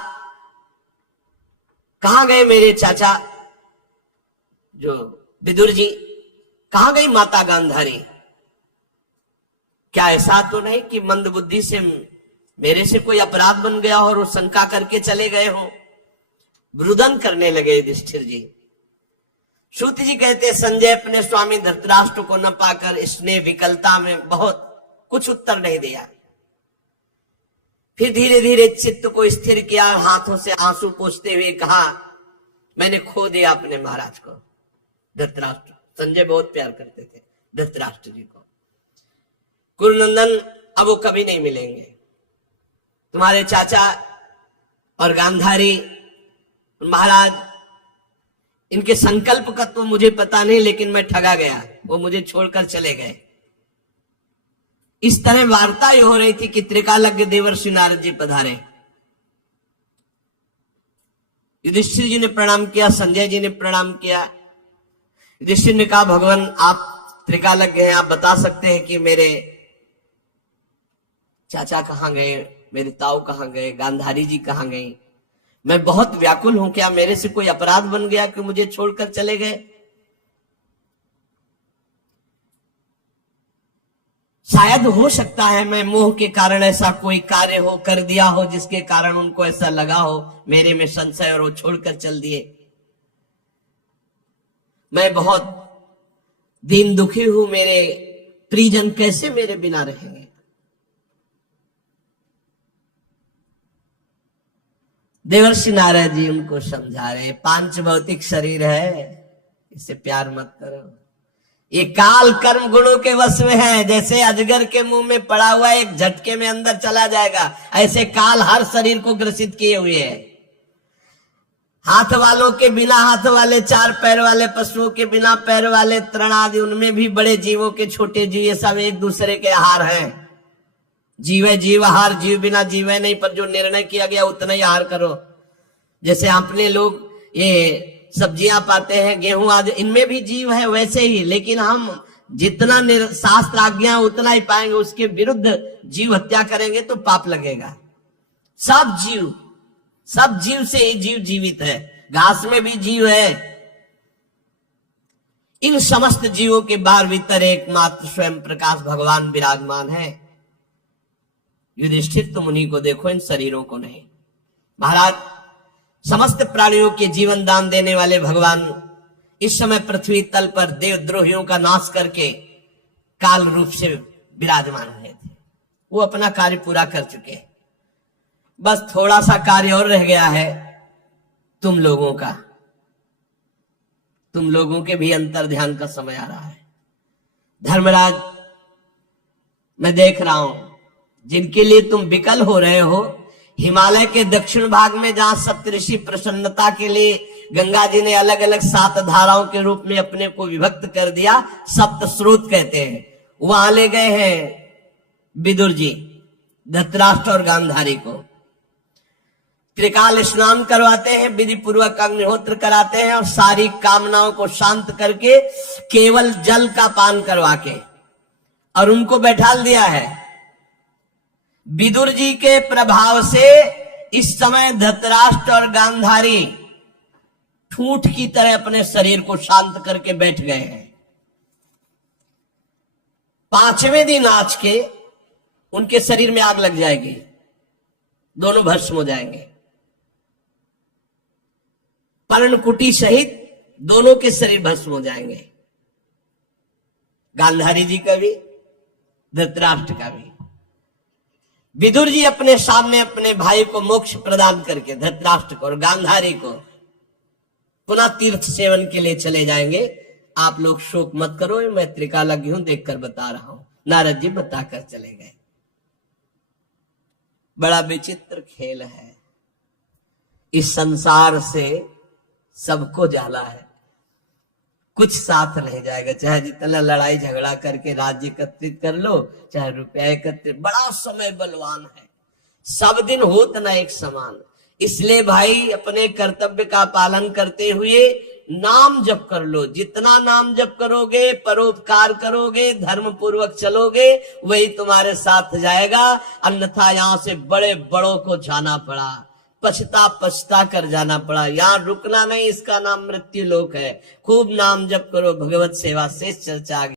कहां गए मेरे चाचा जो विदुर जी, कहां गई माता गांधारी? क्या ऐसा तो नहीं कि मंद बुद्धि से मेरे से कोई अपराध बन गया हो और वो शंका करके चले गए हो? रुदन करने लगे युधिष्ठिर जी। सूत जी कहते, संजय अपने स्वामी धृतराष्ट्र को न पाकर स्नेह विकलता में बहुत कुछ उत्तर नहीं दिया। फिर धीरे धीरे चित्त को स्थिर किया, हाथों से आंसू पोंछते हुए कहा, मैंने खो दिया अपने महाराज को। धृतराष्ट्र, संजय बहुत प्यार करते थे धृतराष्ट्र जी को। कुरुनंदन, अब वो कभी नहीं मिलेंगे। तुम्हारे चाचा और गांधारी महाराज इनके संकल्प का तो मुझे पता नहीं, लेकिन मैं ठगा गया, वो मुझे छोड़कर चले गए। इस तरह वार्ता ये हो रही थी कि त्रिकालज्ञ देवर्षि नारद जी पधारे। युधिष्ठिर जी ने प्रणाम किया, संजय जी ने प्रणाम किया। युधिष्ठिर ने कहा, भगवान आप त्रिकालज्ञ हैं, आप बता सकते हैं कि मेरे चाचा कहां गए, मेरे ताऊ कहां गए, गांधारी जी कहां गई? मैं बहुत व्याकुल हूं, क्या मेरे से कोई अपराध बन गया कि मुझे छोड़कर चले गए? शायद हो सकता है मैं मोह के कारण ऐसा कोई कार्य हो कर दिया हो जिसके कारण उनको ऐसा लगा हो मेरे में संशय, और वो छोड़कर चल दिए। मैं बहुत दीन दुखी हूं, मेरे परिजन कैसे मेरे बिना रहेंगे? देवर्षि नारद जी उनको समझा रहे, पांच भौतिक शरीर है, इससे प्यार मत करो। ये काल कर्म गुणों के वश में है। जैसे अजगर के मुंह में पड़ा हुआ एक झटके में अंदर चला जाएगा, ऐसे काल हर शरीर को ग्रसित किए हुए है। हाथ वालों के बिना हाथ वाले, चार पैर वाले पशुओं के बिना पैर वाले, तृण आदि उनमें भी बड़े जीवों के छोटे जीव, ये सब एक दूसरे के आहार हैं। जीव है जीव आहार, जीव बिना जीव है नहीं, पर जो निर्णय किया गया उतना ही आहार करो। जैसे अपने लोग ये सब्जियां पाते हैं, गेहूं आदि, इनमें भी जीव है वैसे ही, लेकिन हम जितना शास्त्र आज्ञा उतना ही पाएंगे, उसके विरुद्ध जीव हत्या करेंगे तो पाप लगेगा। सब जीव से ही जीव जीवित है, घास में भी जीव है। इन समस्त जीवों के बाहर भीतर एकमात्र स्वयं प्रकाश भगवान विराजमान है। युधिष्ठिर तुम उन्हीं को देखो, इन शरीरों को नहीं। महाराज, समस्त प्राणियों के जीवन दान देने वाले भगवान इस समय पृथ्वी तल पर देवद्रोहियों का नाश करके काल रूप से विराजमान हुए थे। वो अपना कार्य पूरा कर चुके, बस थोड़ा सा कार्य और रह गया है तुम लोगों का। तुम लोगों के भी अंतर ध्यान का समय आ रहा है। धर्मराज, मैं देख रहा हूं जिनके लिए तुम विकल हो रहे हो, हिमालय के दक्षिण भाग में जहां सप्तऋषि प्रसन्नता के लिए गंगा जी ने अलग अलग 7 धाराओं के रूप में अपने को विभक्त कर दिया, सप्त स्रोत कहते हैं, वहां ले गए हैं विदुर जी धृतराष्ट्र और गांधारी को। त्रिकाल स्नान करवाते हैं, विधि पूर्वक अग्निहोत्र कराते हैं, और सारी कामनाओं को शांत करके केवल जल का पान करवा के और उनको बैठाल दिया है। विदुर जी के प्रभाव से इस समय धृतराष्ट्र और गांधारी ठूठ की तरह अपने शरीर को शांत करके बैठ गए हैं। 5वें दिन आज के उनके शरीर में आग लग जाएगी, दोनों भस्म हो जाएंगे। पर्णकुटी सहित दोनों के शरीर भस्म हो जाएंगे, गांधारी जी का भी, धृतराष्ट्र का भी। विदुर जी अपने सामने अपने भाई को मोक्ष प्रदान करके, धृतराष्ट्र को और गांधारी को, पुनः तीर्थ सेवन के लिए चले जाएंगे। आप लोग शोक मत करो, मैं त्रिकालज्ञ हूं, देखकर बता रहा हूं। नारद जी बताकर चले गए। बड़ा विचित्र खेल है, इस संसार से सबको जाला है, कुछ साथ नहीं जाएगा। चाहे जितना लड़ाई झगड़ा करके राज्य एकत्रित कर लो, चाहे रुपया एकत्रित, बड़ा समय बलवान है, सब दिन होत ना एक समान। इसलिए भाई अपने कर्तव्य का पालन करते हुए नाम जप कर लो। जितना नाम जप करोगे, परोपकार करोगे, धर्म पूर्वक चलोगे, वही तुम्हारे साथ जाएगा। अन्यथा यहां से बड़े बड़ों को जाना पड़ा, पछता कर जाना पड़ा। यहां रुकना नहीं, इसका नाम मृत्यु लोक है। खूब नाम जप करो, भगवत सेवा शेष चर्चा आगे।